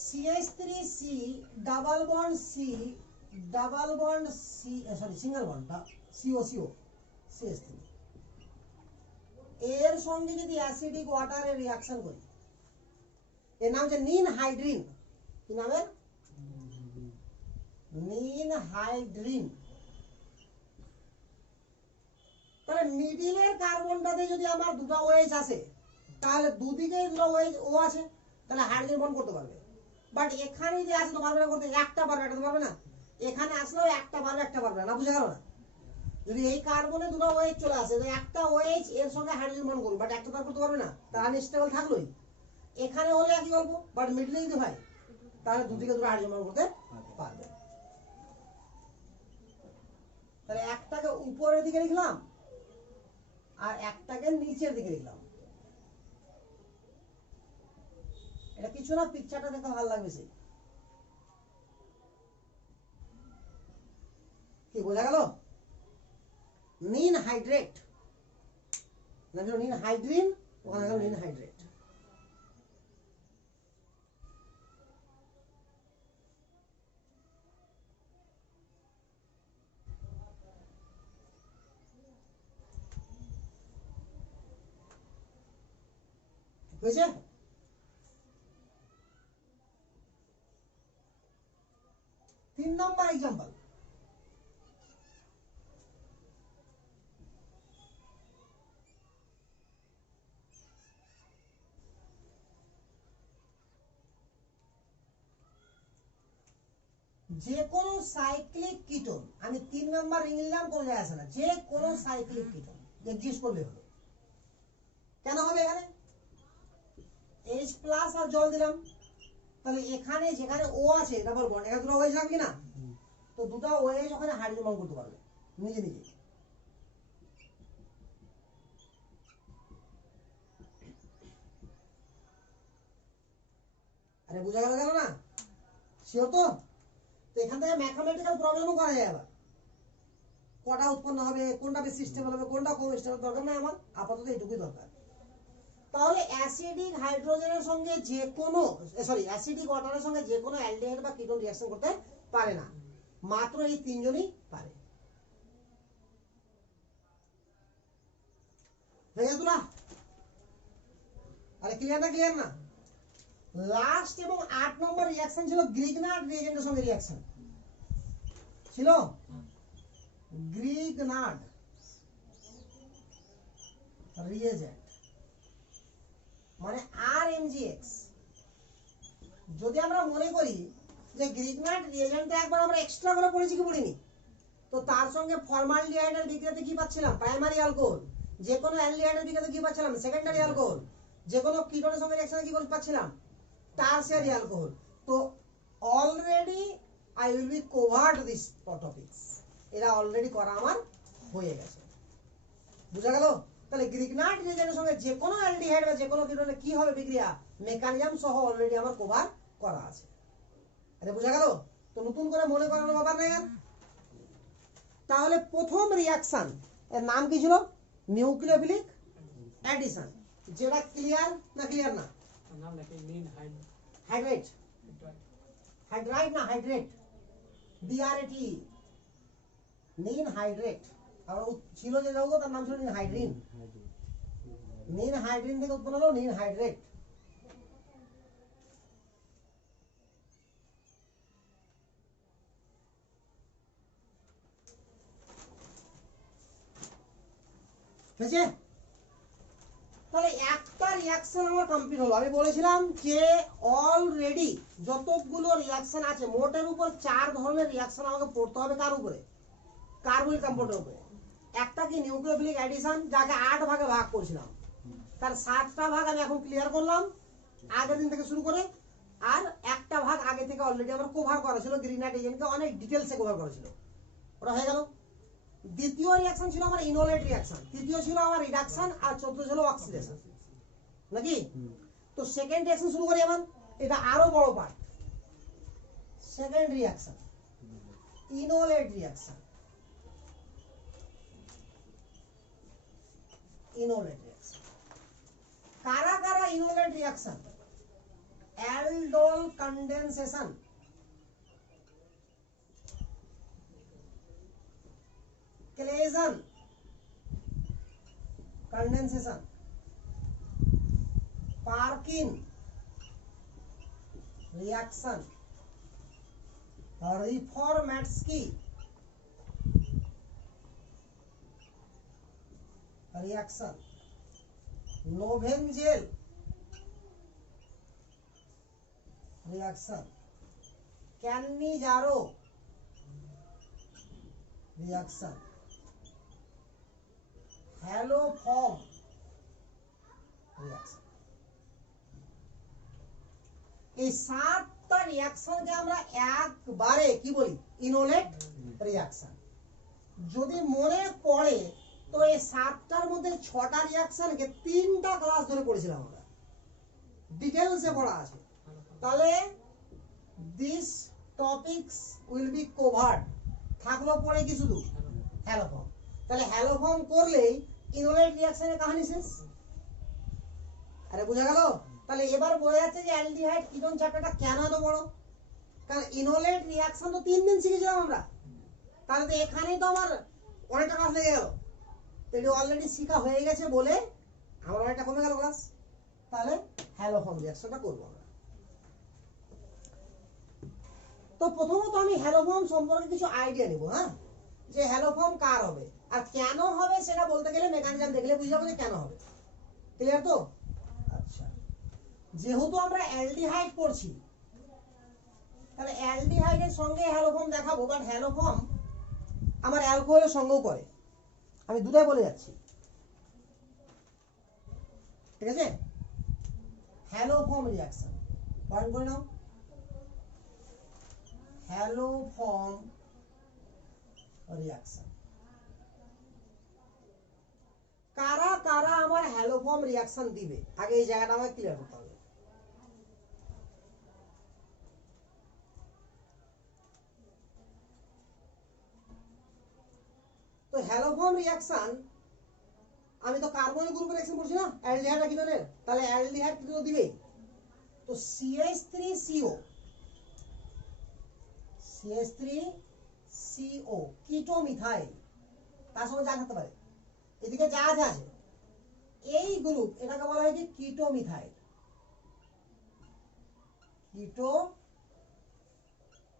CH3C double bond C double bond C sorry single bond COCO CH3 এর সঙ্গে যদি অ্যাসিডিক ওয়াটারের রিঅ্যাকশন করি, এর নাম হচ্ছে নিন হাইড্রিন। কি নামে? নিন হাইড্রিন। তাহলে মিডিলের কার্বনটাতে যদি আমার দুটো ওএইচ আসে তাহলে দুদিকে দুটো ওএইচ ও আছে, তাহলে হাইড্রোজেন বন্ড করতে পারবে। বাট এখানে যদি আসে তো পারবে না করতে, একটা পারবে, একটা তো পারবে না। এখানে আসলেও একটা পারবে, একটা পারবে না। বুঝা গেল না? যদি এই কার্বনে দুটো ওএইচ চলে আসে তো একটা ওএইচ এর সঙ্গে হাইড্রোজেন বন্ড করবে, বাট একটা তার করতে পারবে না, তার আনস্টেবল থাকলোই। এখানে হলে একই গল্প, বাট মিডলে যদি হয় তাহলে দুদিকে দুটো হাইড্রোজেন বন্ড করতে পারবে। তাহলে একটাকে উপরের দিকে লিখলাম আর একটাকে নিচের দিকে লিখলাম। এটা কিছু না, পিকচারটা দেখতে ভালো লাগবে। সেই কি বোঝা গেল? নিন হাইড্রেট, নিন হাইড্রিন, ওখানে গেল নিন হাইড্রেট। হয়েছে? তিন নম্বর এক্সাম্পল, যে কোনো সাইক্লিক কিটোন, আমি 3 নাম্বার রিং নিলাম, কোনো যায় আসে না, যে কোনো সাইক্লিক কিটোন এক্সিস্ট করলে হলো। কেন হবে? এখানে H প্লাস আর জল দিলাম, তাহলে এখানে যেখানে O আছে ডাবল বন্ড, এখানে দুটো OH লাগবে না? তো দুটো OH ওখানে হাইড্রোজেন বন্ড করতে পারবে নিজে নিজে। আরে বোঝা গেল কেন না? শিওর তো? তো এখান থেকে ম্যাথমেটিক্যাল প্রবলেমও করা যায়। আবার কটা উৎপন্ন হবে, কোনটা বেশি স্টেবল হবে, কোনটা কম স্টেবল, দরকার নাই আমার, আপাতত এইটুকুই দরকার। তাহলে অ্যাসিডিক হাইড্রোজেনের সঙ্গে যে কোনো অ্যাসিডিক ওয়াটারের সঙ্গে যে কোনো অ্যালডিহাইড বা কিটোন রিঅ্যাকশন করতে পারে না, মাত্র এই তিনজনই পারে। হয়ে গেল না? আরে ক্লিয়ার না? ক্লিয়ার না? লাস্ট এবং 8 নম্বর রিঅ্যাকশন ছিল গ্রিগনার্ড রিএজেন্টের সঙ্গে রিঅ্যাকশন ছিল। গ্রিগনার্ড রিএজেন্ট মানে RMGX। যদি আমরা মনে করি যে গ্রিগনার্ড রিএজেন্টটা একবার আমরা এক্সট্রা করে পড়েছি কি পড়িনি, তো তার সঙ্গে ফর্মালডিহাইডের বিক্রিয়াতে কি পাচ্ছিলাম? Primary alcohol. যে কোনো অ্যালডিহাইডের বিক্রিয়াতে কি পাচ্ছিলাম? Secondary alcohol. যে কোনো কিটোনের সঙ্গে রিঅ্যাকশনে কি পাচ্ছিলাম? Tertiary alcohol. তো already I will be covered this topics, এটা অলরেডি করা আমার হয়ে গেছে। বুঝা গেল? তাহলে গ্রিগনার্ড রিএজেন্টের সঙ্গে যে কোনো অ্যালডিহাইড বা যে কোনো কিটোনের কি হবে বিক্রিয়া, মেকানিজম সহ অলরেডি আমার কভার করা আছে। আরে বুঝা গেল? তো নতুন করে মনে করানোর ব্যাপার নাই আর। তাহলে প্রথম রিঅ্যাকশন এর নাম কি ছিল? Nucleophilic addition. যেটা ক্লিয়ার না? ক্লিয়ার না? নাম নাকি নিন হাইড্রেট, হাইড্রাইট না হাইড্রেট, DRAT, নিন হাইড্রেট। আর ছিল যে যৌগ তার নাম ছিল নিন হাইড্রিন। নিন হাইড্রিন থেকে উৎপন্ন হলো নিন হাইড্রেট। বুঝছে? তাহলে একটা রিঅ্যাকশন আমার কমপ্লিট হলো। আমি বলেছিলাম যে অলরেডি যতগুলো রিঅ্যাকশন আছে মোটের উপর 4 ধরনের রিঅ্যাকশন আমাকে পড়তে হবে। কার উপরে? কার্বনিক কম্পাউন্ডের উপরে। একটা কি নিউক্লিওফিলিক অ্যাডিশন, যাকে 8 ভাগে ভাগ করেছিলাম, তার 7টা ভাগ আমি এখন ক্লিয়ার করলাম আগের দিন থেকে শুরু করে। আর একটা ভাগ আগে থেকে অলরেডি আমার কভার করা ছিল, গ্রিগনার্ড এজেন্টকে অনেক ডিটেলসে কভার করা ছিল, ওটা হয়ে গেল। দ্বিতীয় রিঅ্যাকশন ছিল আমার ইনোলেট রিঅ্যাকশন, তৃতীয় ছিল আমার রিডাকশন, আর চতুর্থ ছিল অক্সিডেশন, নাকি? তো সেকেন্ড রিঅ্যাকশন শুরু করি এখন, এটা আরো বড় part. Second reaction enolate reaction. Enolate reaction কারা কারা? Enolate reaction aldol condensation, Claisen condensation, Perkin reaction, Reformatsky reaction, Knoevenagel reaction, Cannizzaro reaction, haloform reaction. এই 7টা রিঅ্যাকশনকে আমরা একবারে কি বলি? Enolate reaction. যদি মনে পড়ে তো এই 7টার মধ্যে 6টা রিয়াকশনকে 3টা ক্লাস ধরে পড়েছিলাম আমরা, ডিটেলসে পড়া আছে। তাহলে this topics will be covered. থাকলো পরে কি শুধু হ্যালোফর্ম। তাহলে হ্যালোফর্ম করলেই ইনোলেট রিয়াকশনের কাহিনী শেষ। আরে বোঝা গেল? তাহলে এবার বোঝা যাচ্ছে যে অ্যালডিহাইড কিটোন চ্যাপ্টারটা কেন এত বড়। কারণ ইনোলেট রিয়াকশন তো 3 দিন শিখেছিলাম আমরা। তাহলে তো এখানেই তো আমার অনেকটা ক্লাস লেগে গেল। তো এটা অলরেডি শেখা হয়ে গেছে বলে আমার অনেকটা কমে গেল ক্লাস। তাহলে হ্যালোফর্ম রিয়াকশনটা করবো আমরা। তো প্রথমত আমি হ্যালোফর্ম সম্পর্কে কিছু আইডিয়া নেব। হ্যাঁ, যে হ্যালোফর্ম কার হবে আর কেন হবে সেটা বলতে গেলে মেকানিজম দেখলে বুঝে যাবো যে কেন হবে। ক্লিয়ার তো? আচ্ছা, যেহেতু আমরা অ্যালডিহাইড পড়ছি তাহলে অ্যালডিহাইডের সঙ্গে হ্যালোফর্ম দেখাবো, বাট হ্যালোফর্ম আমার অ্যালকোহলের সঙ্গেও করে। আমি দুটাই বলে যাচ্ছি, ঠিক আছে? হ্যালোফর্ম রিয়াকশন পয়েন্ট করে নাও। হ্যালোফর্ম রিয়াকশন কারা কারা আমার হ্যালোফর্ম রিয়াকশন দিবে, আগে এই জায়গাটা আমাকে ক্লিয়ার করতে হবে। তো হ্যালোফর্ম রিয়াকশন আমি তো কার্বনিক গ্রুপের রিয়াকশন করছি না, অ্যালডিহাইড আর কিটোনের। তাহলে অ্যালডিহাইড কিটোন দিবেই। তো CH3CO CH3CO কিটোমিথাইল, তার সঙ্গে যা থাকতে পারে, এদিকে যা যা আছে এই গ্রুপ, এটাকে বলা হয় কি কিটোমিথাইল।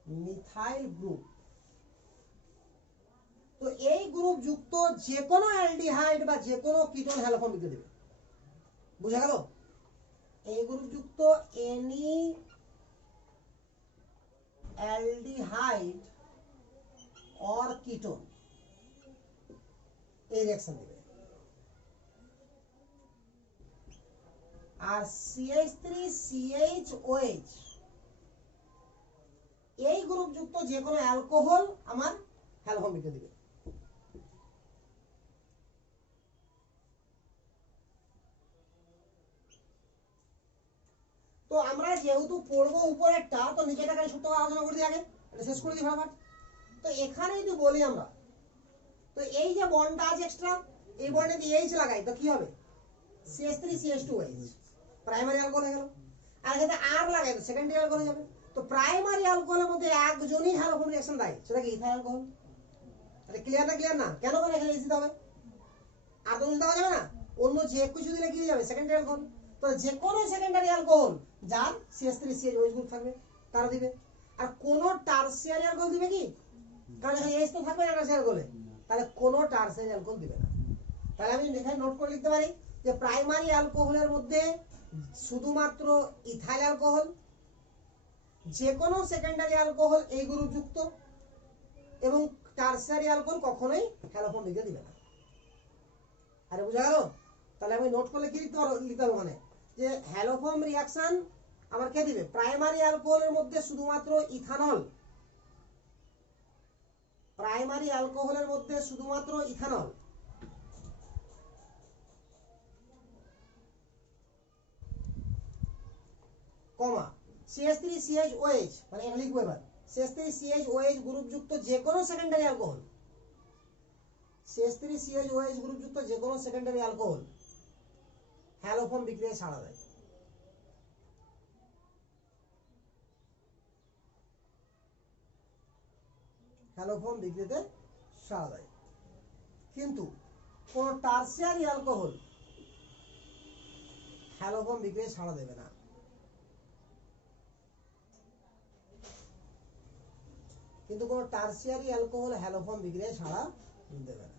Ketomethyl group. তো এই গ্রুপ যুক্ত যে কোনো অ্যালডিহাইড বা যে কোনো কিটোন হ্যালোফর্ম দিতে দেবে। বুঝা গেল? এই গ্রুপ যুক্ত এনি অ্যালডিহাইড অর কিটোন এই রিঅ্যাকশন দিবে। আর CH3CHOH এই গ্রুপ যুক্ত যে কোনো অ্যালকোহল আমার হ্যালোফর্ম দিতে দিবে। তো আমরা যেহেতু পড়বো উপরেরটা, তো নিচেটাকে সূত্র আলোচনা করে দিই, আগে এটা শেষ করে দিই ফটাফট। তো এখানে যদি বলি আমরা, তো এই যে বন্ডটা আছে এক্সট্রা, এই বন্ডে যদি এইচ লাগাই তো কি হবে? CH3CH2OH প্রাইমারি অ্যালকোহল হয়ে গেল। আর এখানে আর লাগাই তো সেকেন্ডারি অ্যালকোহল হয়ে যাবে। তো প্রাইমারি অ্যালকোহলের মধ্যে একজনই হ্যালোফর্ম রিঅ্যাকশন দেয়, সেটা কি ইথাইল অ্যালকোহল। তাহলে ক্লিয়ার না? ক্লিয়ার না? কেন করে এখানে এইচ দিতে হবে? আর তো দেওয়া যাবে না, অন্য যে কিছু দিলে কি হয়ে যাবে? Secondary alcohol. তো যে কোনো সেকেন্ডারি অ্যালকোহল যার CH3CH গ্রুপ থাকবে তারা দিবে। আর কোন টারসিয়ারি অ্যালকোহল দিবে কি? কারণ এখানে এইচ তো থাকবে না টারসিয়ারি অ্যালকোহলে, তাহলে কোন টারসিয়ারি অ্যালকোহল দিবে না। তাহলে আমি এখানে নোট করে লিখতে পারি যে প্রাইমারি অ্যালকোহলের মধ্যে শুধুমাত্র ইথাইল অ্যালকোহল, যে কোনো সেকেন্ডারি অ্যালকোহল এই গ্রুপ যুক্ত, এবং টারসিয়ারি অ্যালকোহল কখনোই হ্যালোফর্ম দিতে দিবে না। আরে বুঝা গেল? তাহলে আমি নোট করলে কি লিখতে হবে মানে, যে হ্যালোফর্ম রিঅ্যাকশন আমার কে দিবে? প্রাইমারি অ্যালকোহলের মধ্যে শুধুমাত্র ইথানল, প্রাইমারি অ্যালকোহলের মধ্যে শুধুমাত্র ইথানল, কমা CH3CHOH, মানে এটা লিখবো এবার, CH3CHOH গ্রুপ যুক্ত যে কোনো সেকেন্ডারি অ্যালকোহল, CH3CHOH গ্রুপ যুক্ত যে কোনো সেকেন্ডারি অ্যালকোহল হ্যালোফর্ম বিক্রিয়ায় ছাড়া দেয়। হ্যালোফর্ম বিক্রিয়াতে ছাড়া দেয়। কিন্তু কোন টারসিয়ারি অ্যালকোহল হ্যালোফর্ম বিক্রিয়ায় ছাড়া দেবে না। কিন্তু কোন টারসিয়ারি অ্যালকোহল হ্যালোফর্ম বিক্রিয়ায় ছাড়া দেবে না।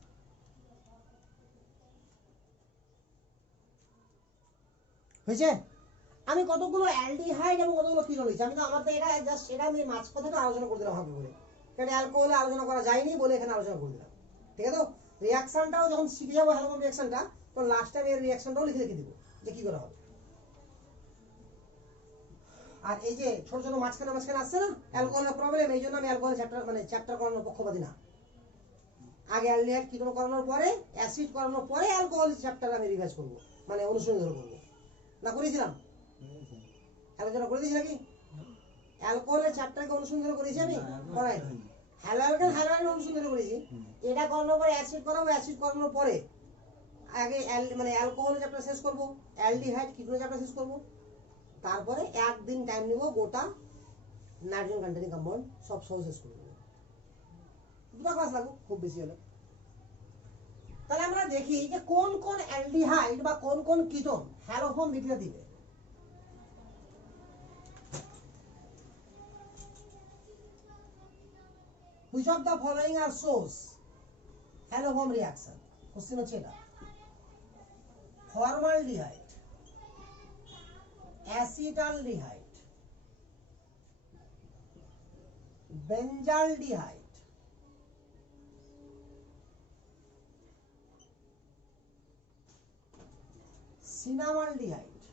হয়েছে? আমি কতগুলো অ্যালডিহাইড এবং কতগুলো কিটোন লিখছি। আমি তো আমার তো এটা জাস্ট সেটা আমি মাঝ কথাটা আলোচনা করে দিলাম হবে বলে, কারণ অ্যালকোহলে আলোচনা করা যায়নি বলে এখানে আলোচনা করে দিলাম। ঠিক আছে? তো রিঅ্যাকশনটাও যখন শিখে যাবো হ্যালোফর্ম রিঅ্যাকশনটা, তো লাস্ট টাইম এর রিঅ্যাকশনটাও লিখে রেখে দিব যে কি করা হবে। আর এই যে ছোট ছোট মাঝখানে মাঝখানে আসছে না অ্যালকোহলের প্রবলেম, এই জন্য আমি অ্যালকোহল চ্যাপ্টার করানোর পক্ষপাতী না। আগে অ্যালডিহাইড কিটোন করানোর পরে অ্যাসিড করানোর পরে অ্যালকোহল চ্যাপ্টার আমি রিভাইজ করব, মানে অনুশীলন করব না, করেছিলাম আলোচনা করে দিয়েছি নাকি? অ্যালকোহলের চ্যাপ্টারকে অনুসন্ধান করেছি আমি, করাই হ্যালো অ্যালকেন হ্যালো অ্যালকেন অনুসন্ধান করেছি। এটা করানোর পরে অ্যাসিড করাবো, অ্যাসিড করানোর পরে আগে মানে অ্যালকোহলের চ্যাপ্টার শেষ করব, অ্যালডিহাইড কিটোনের চ্যাপ্টার শেষ করব, তারপরে একদিন টাইম নিব গোটা নাইট্রোজেন কন্টেনিং কম্পাউন্ড সব সহ শেষ করে দেবো। দুটো ক্লাস লাগবে খুব বেশি হলে। তাহলে আমরা দেখি যে কোন কোন অ্যালডিহাইড বা কোন কোন কিটোন হ্যালোফর্ম বিক্রিয়া দিবে। Which of the following are shows haloform reaction? Question হচ্ছে এটা। Formaldehyde, acetaldehyde, benzaldehyde, cinnamaldehyde,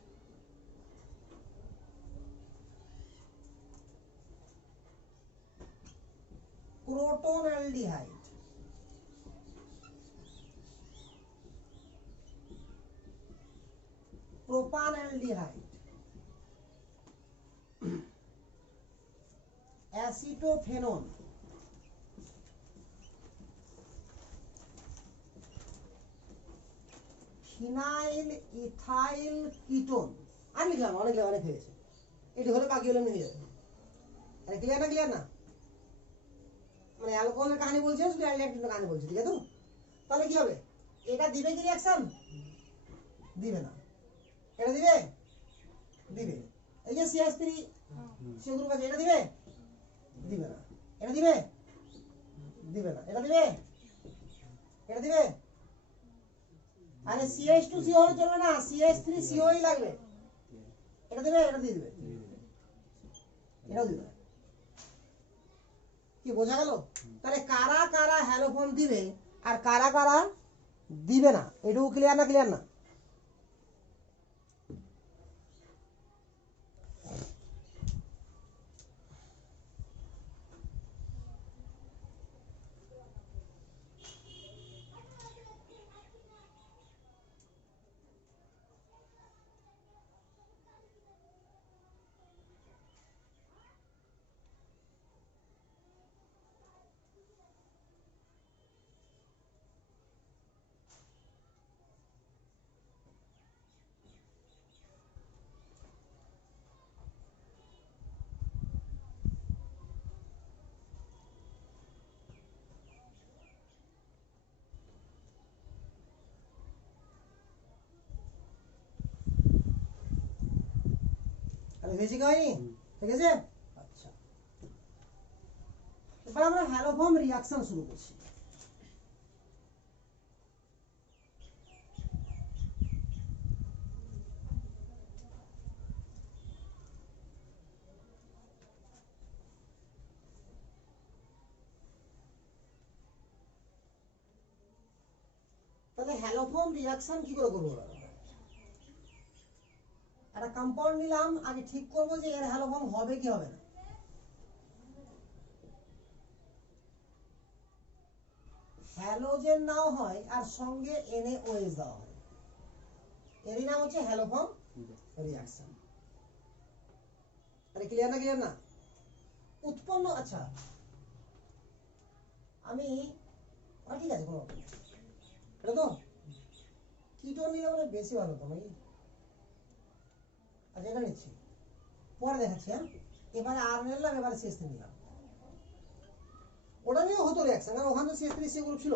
crotonaldehyde, propanaldehyde, acetophenone, phenyl ethyl ketone. আর লিখলাম অনেক অনেক হয়েছে, এটি হলে বাকি হলে হয়ে যাবে। আরে ক্লিয়ার না, ক্লিয়ার না? মানে অ্যালকোহলের কাহিনী বলছে, শুধু অ্যালডিহাইডের কাহিনী বলছে, ঠিক আছে? তো তাহলে কি হবে? এটা দিবে কি রিঅ্যাকশন? দিবে না। এটা দিবে? দিবে। এই যে CH3 সে গ্রুপ আছে, এটা দিবে? দিবে না। এটা দিবে? দিবে না। এটা দিবে? এটা দিবে? আরে CH2CO হলে চলবে না, CH3CO ই লাগবে। এটা দিবে? এটা দিয়ে দিবে। এটাও দিবে। কি বোঝা গেল? তাহলে কারা কারা হ্যালোফর্ম দিবে আর কারা কারা দিবে না, এটুকু ক্লিয়ার না, ক্লিয়ার না? হয়েছে কি হয়নি? ঠিক আছে, আচ্ছা। এবার আমরা হ্যালোফর্ম রিঅ্যাকশন শুরু করছি। তাহলে হ্যালোফর্ম রিঅ্যাকশন কি করে করবো? একটা কম্পাউন্ড নিলাম, আগে ঠিক করবো যে এর হ্যালোফর্ম হবে কি হবে না। হ্যালোজেন নাও হয় আর সঙ্গে NaOH দেওয়া হয়, এরই নাম হচ্ছে হ্যালোফর্ম রিঅ্যাকশন। আরে ক্লিয়ার না, ক্লিয়ার না? উৎপন্ন, আচ্ছা আমি ঠিক আছে, কোনো এটা তো কিটোন নিলে মানে বেশি ভালো তো নাকি? আচ্ছা এটা নিচ্ছি, পরে দেখাচ্ছি। হ্যাঁ, এবারে আর নিলাম, এবারে CH3 নিলাম। ওটা নিয়েও হতো রিঅ্যাকশন, কারণ ওখানে তো CH3 গ্রুপ ছিল,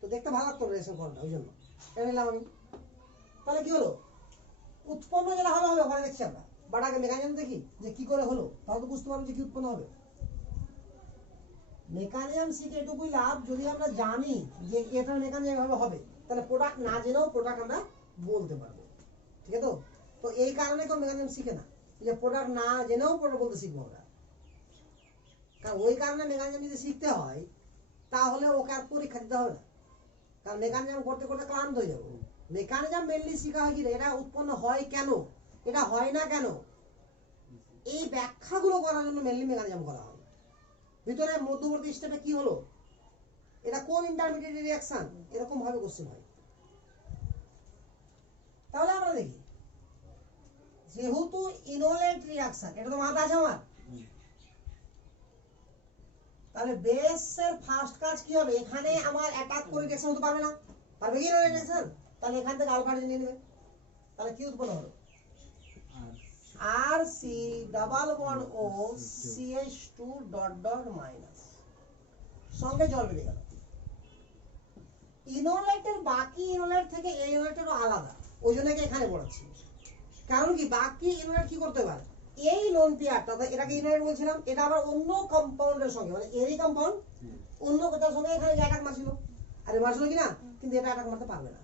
তো দেখতে ভালো লাগতো রিঅ্যাকশন করাটা, ওই জন্য এটা নিলাম আমি। তাহলে কি হলো? উৎপন্ন যেটা হবে হবে, ওখানে দেখছি আমরা, বাট আগে মেকানিজম দেখি যে কি করে হলো, তাহলে তো বুঝতে পারবো যে কি উৎপন্ন হবে। মেকানিজম শিখে এটুকুই লাভ, যদি আমরা জানি যে এটার মেকানিজম এভাবে হবে, তাহলে প্রোডাক্ট না জেনেও প্রোডাক্ট আমরা বলতে পারবো, ঠিক আছে? তো এই কারণে কেউ মেকানিজম শিখে না, যে প্রোডাক্ট না জেনেও প্রোডাক্ট বলতে শিখবো আমরা। কারণ ওই কারণে মেকানিজম যদি শিখতে হয়, তাহলে ওকে আর পরীক্ষা দিতে হবে না, কারণ মেকানিজম করতে করতে ক্লান্ত হয়ে যাবো। মেকানিজম মেনলি শিখা হয় কি, এটা উৎপন্ন হয় কেন, এটা হয় না কেন, এই ব্যাখ্যাগুলো করার জন্য মেনলি মেকানিজম করা হয়। ভিতরে মধ্যবর্তী স্টেপে কি হলো এটা কোন ইন্টারমিডিয়েট রিঅ্যাকশন, এরকম ভাবে কোশ্চেন হয়। তাহলে আমরা দেখি, যেহেতু ইনোলেট রিঅ্যাকশন, এটা তো মাথা আছে আমার, তাহলে বেসের ফার্স্ট কাজ কি হবে, এখানে আমার অ্যাটাক করে রিঅ্যাকশন হতে পারবে না, পারবে কি ইনোলেট রিঅ্যাকশন, তাহলে এখান থেকে আলফা নিয়ে নেবে, তাহলে কি উৎপন্ন হলো, আর সি ডাবল বন্ড ও CH2 ডট ডট মাইনাস, সঙ্গে জল বেরিয়ে গেল। ইনোলেটের বাকি ইনোলেট থেকে এই ইনোলেটেরও আলাদা, ওই জন্য এখানে পড়াচ্ছি। কারণ কি, বাকি ইনোলেট কি করতে পারে, এই লোন পেয়ারটা, এটাকে ইনোলেট বলছিলাম, এটা আবার অন্য কম্পাউন্ডের সঙ্গে, মানে এরই কম্পাউন্ড অন্য কোথাও সঙ্গে এখানে অ্যাটাক মারছিল, আরে মারছিল কি না, কিন্তু এটা অ্যাটাক মারতে পারবে না,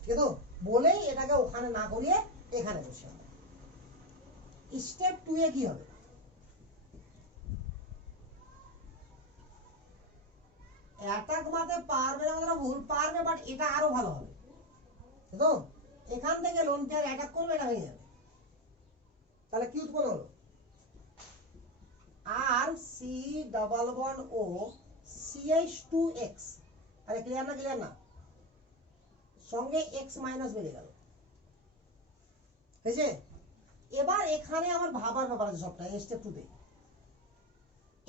ঠিক আছে, বলেই এটাকে ওখানে না করিয়ে এখানে বসে হবে। স্টেপ 2 এ কি হবে, অ্যাটাক মারতে পারবে না মানে ভুল, পারবে, বাট এটা আরো ভালো হবে, তো এখান থেকে লোন পেয়ার অ্যাটাক করবে, এটা ভেঙে যাবে। তাহলে কি উৎপন্ন হলো, আর সি ডাবল বন্ড ও CH2X, আরে ক্লিয়ার না, ক্লিয়ার না, সঙ্গে X মাইনাস বেরিয়ে গেল, হয়েছে। এবার এখানে আমার ভাবার ব্যাপার আছে সবটা, স্টেপ 2 তে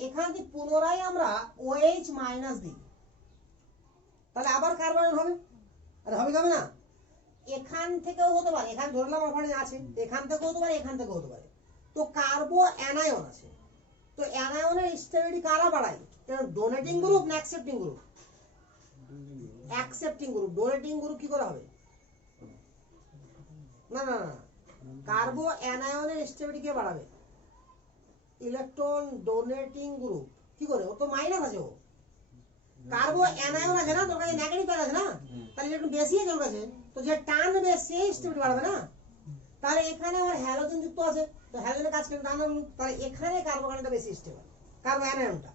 এখান থেকে পুনরায় আমরা OH মাইনাস দিই, তাহলে আবার কার্বন হবে, আরে হবে হবে না, এখান থেকেও হতে পারে, এখানে ধরলাম ওখানে আছে, এখান থেকেও হতে পারে, এখান থেকেও হতে পারে, তো কার্বো অ্যানায়ন আছে, তো অ্যানায়নের স্টেবিলিটি কারা বাড়ায়, ডোনেটিং গ্রুপ না accepting group, accepting group, donating group কি করে হবে, না না না, কার্বো অ্যানায়নের স্টেবিলিটি কে বাড়াবে, ইলেকট্রন ডোনেটিং গ্রুপ, কি করে, ও তো মাইনাস আছে, ও কার্বো অ্যানায়ন আছে না, তোর কাছে নেগেটিভ চার্জ আছে না, তাহলে ইলেকট্রন বেশি আছে ওর কাছে, তো যে টানবে সেই স্টেবিলিটি বাড়বে না, তাহলে এখানে আমার হ্যালোজেন যুক্ত আছে, তো হ্যালোজেনের কাজ করে টানবে, তাহলে এখানে কার্বনটা বেশি স্টেবল, কার্বো অ্যানায়নটা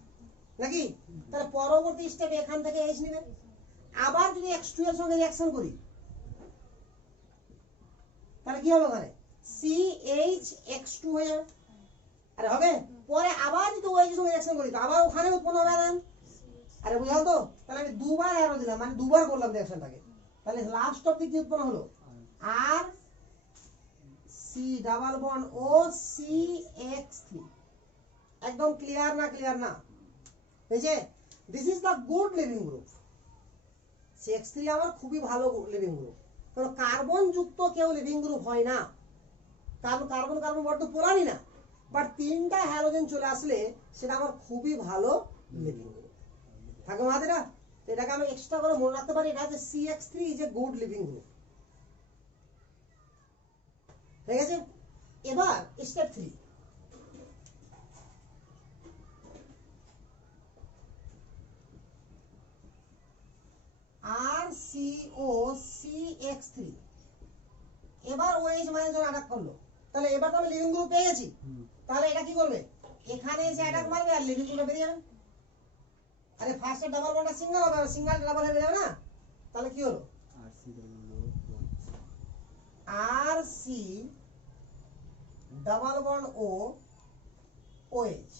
নাকি, তাহলে পরবর্তী স্টেপে এখান থেকে H নেবে, আবার যদি X2 এর সঙ্গে রিঅ্যাকশন করি, তাহলে কি হবে, ওখানে CHX2 হয়ে যাবে, আরে হবে, পরে আবার যদি OH এর সঙ্গে রিঅ্যাকশন করি, তো আবার ওখানে উৎপন্ন হবে আয়ন, আরে বুঝাল তো, তাহলে আমি দুবার অ্যারো দিলাম, মানে দুবার করলাম রিঅ্যাকশনটাকে, তাহলে লাস্ট অবধি কি উৎপন্ন হলো, আর সি ডাবল বন্ড ও CH3, একদম ক্লিয়ার না, ক্লিয়ার না, বুঝছে, this is the good living group, CH3 আমার খুবই ভালো লিভিং গ্রুপ, কারণ কার্বন যুক্ত কেউ লিভিং গ্রুপ হয় না, কারণ কার্বন কার্বন বড্ড পোলারই না, বাট তিনটা হ্যালোজেন চলে আসলে সেটা আমার খুবই ভালো লিভিং গ্রুপ থাকে মাঝেটা, এটাকে আমি এক্সট্রা করে মনে রাখতে পারি, এটা হচ্ছে CH3 is a good living group, ঠিক আছে। এবার স্টেপ 3, RCOCX3, এবার OH মাইনাস যখন অ্যাটাক করলো, তাহলে এবার তো আমি লিভিং গ্রুপ পেয়ে গেছি, তাহলে এটা কি করবে, এখানে এসে অ্যাটাক মারবে আর লিভিং গ্রুপে বেরিয়ে যাবে, আরে ফার্স্টে ডাবল বন্ডটা সিঙ্গেল হবে, আর সিঙ্গেল ডাবল হয়ে যাবে না, তাহলে কি হলো, RC ডাবল বন্ড ও OH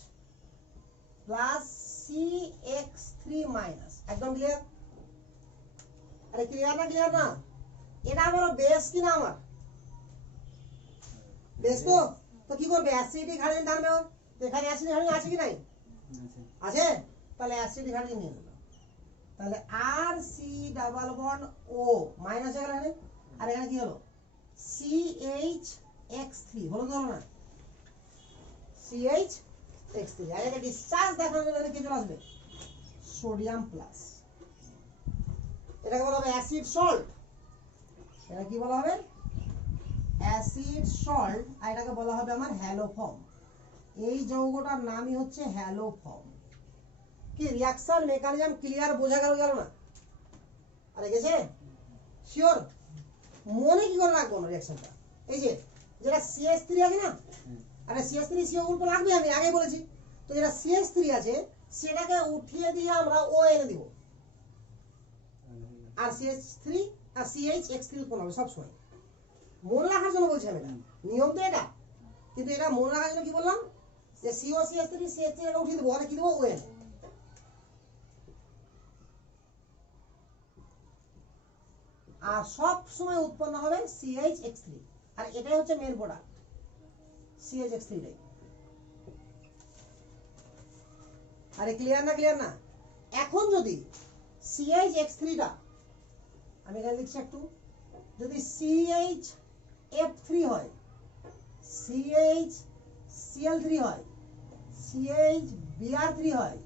প্লাস CX3 মাইনাস, একদম ক্লিয়ার, আরে ক্লিয়ার না, ক্লিয়ার না, এটা আমার বেস কি না, আমার বেস, তো তো কি করবে, অ্যাসিডিক হাইড্রোজেন টানবে, এখানে অ্যাসিডিক হাইড্রোজেন আছে কি নাই, আছে, তাহলে অ্যাসিডিক হাইড্রোজেন নিয়ে নেব, তাহলে RC ডাবল বন্ড ও মাইনাস হয়ে গেল এখানে, আর এখানে কি হলো, CHX3 হলো কি হলো না, CHX3, আর এটা ডিসচার্জ দেখানোর জন্য কি চলে আসবে, সোডিয়াম প্লাস, এটাকে বলা হবে অ্যাসিড সল্ট, এটা কি বলা হবে, অ্যাসিড সল্ট, আর এটাকে বলা হবে আমার হ্যালোফর্ম, এই যৌগটার নামই হচ্ছে হ্যালোফর্ম। কি রিঅ্যাকশন মেকানিজম ক্লিয়ার, বোঝা গেল গেল না, আরে গেছে, শিওর, মনে কি করে রাখবো না রিঅ্যাকশনটা, এই যে যেটা CH3 আছে না, আরে CH3 CO গ্রুপ লাগবে, আমি আগে বলেছি, তো যেটা CH3 আছে সেটাকে উঠিয়ে দিয়ে আমরা O এনে দিব, আর CH3 আর CHX3 উৎপন্ন হবে সব সময়, মনে রাখার জন্য বলছি আমি, এটা নিয়ম তো এটা, কিন্তু এটা মনে রাখার জন্য কি বললাম, যে CO CH3 CH3 উঠিয়ে দেবো, আর কি দেবো O এনে, আর সব সময় উৎপন্ন হবে CH3 আর এটাই হচ্ছে মেন প্রোডাক্ট CH3 টাই। আরে ক্লিয়ার না এখন যদি CH3 টা আমি এখানে লিখছি একটু, যদি CHF3 হয়, CHCl3 হয়, CHBr3 হয়,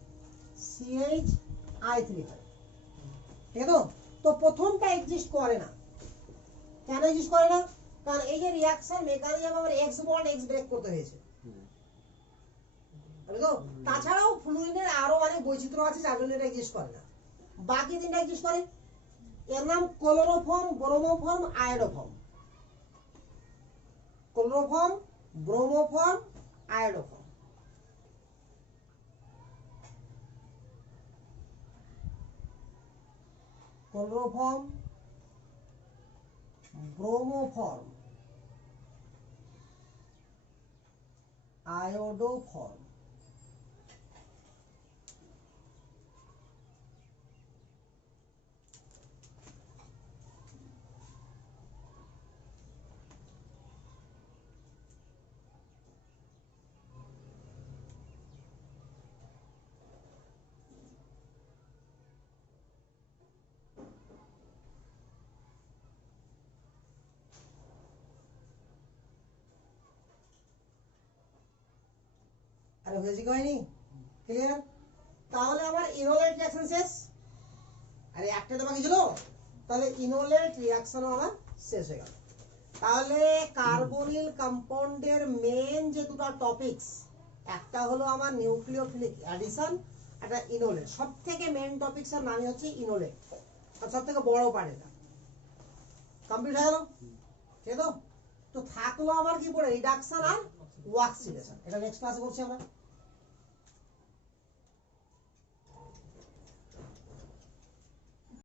CHI3 হয়, ঠিক আছে? তো প্রথমটা এক্সিস্ট করে না। কেন এক্সিস্ট করে না? কারণ এই যে রিঅ্যাকশন মেকানিজম আমার এক্স বন্ড এক্স ব্রেক করতে হয়েছে, বুঝলো? তাছাড়াও ফ্লুইডের আরো অনেক বৈচিত্র্য আছে যার জন্য এটা এক্সিস্ট করে না। বাকি তিনটা এক্সিস্ট করে, এর নাম chloroform, bromoform, iodoform. Chloroform, bromoform, iodoform. Chloroform, bromoform, iodoform. আরে হয়েছে কি হয়নি? ক্লিয়ার? তাহলে আমার ইনোলেট রিঅ্যাকশন শেষ। আরে একটা তো বাকি ছিল, তাহলে ইনোলেট রিঅ্যাকশন আমার শেষ হয়ে গেল। তাহলে কার্বনিল কম্পাউন্ডের মেন যে দুটো টপিকস, একটা হলো আমার নিউক্লিওফিলিক অ্যাডিশন, একটা ইনোলেট। সবথেকে মেন টপিকস এর নামই হচ্ছে ইনোলেট, আর সবথেকে বড় পার্ট এটা। কমপ্লিট হয়ে গেল, ঠিক আছে? তো থাকলো আমার কি পড়ে রিডাকশন আর অক্সিডেশন, এটা নেক্সট ক্লাসে করছি আমরা।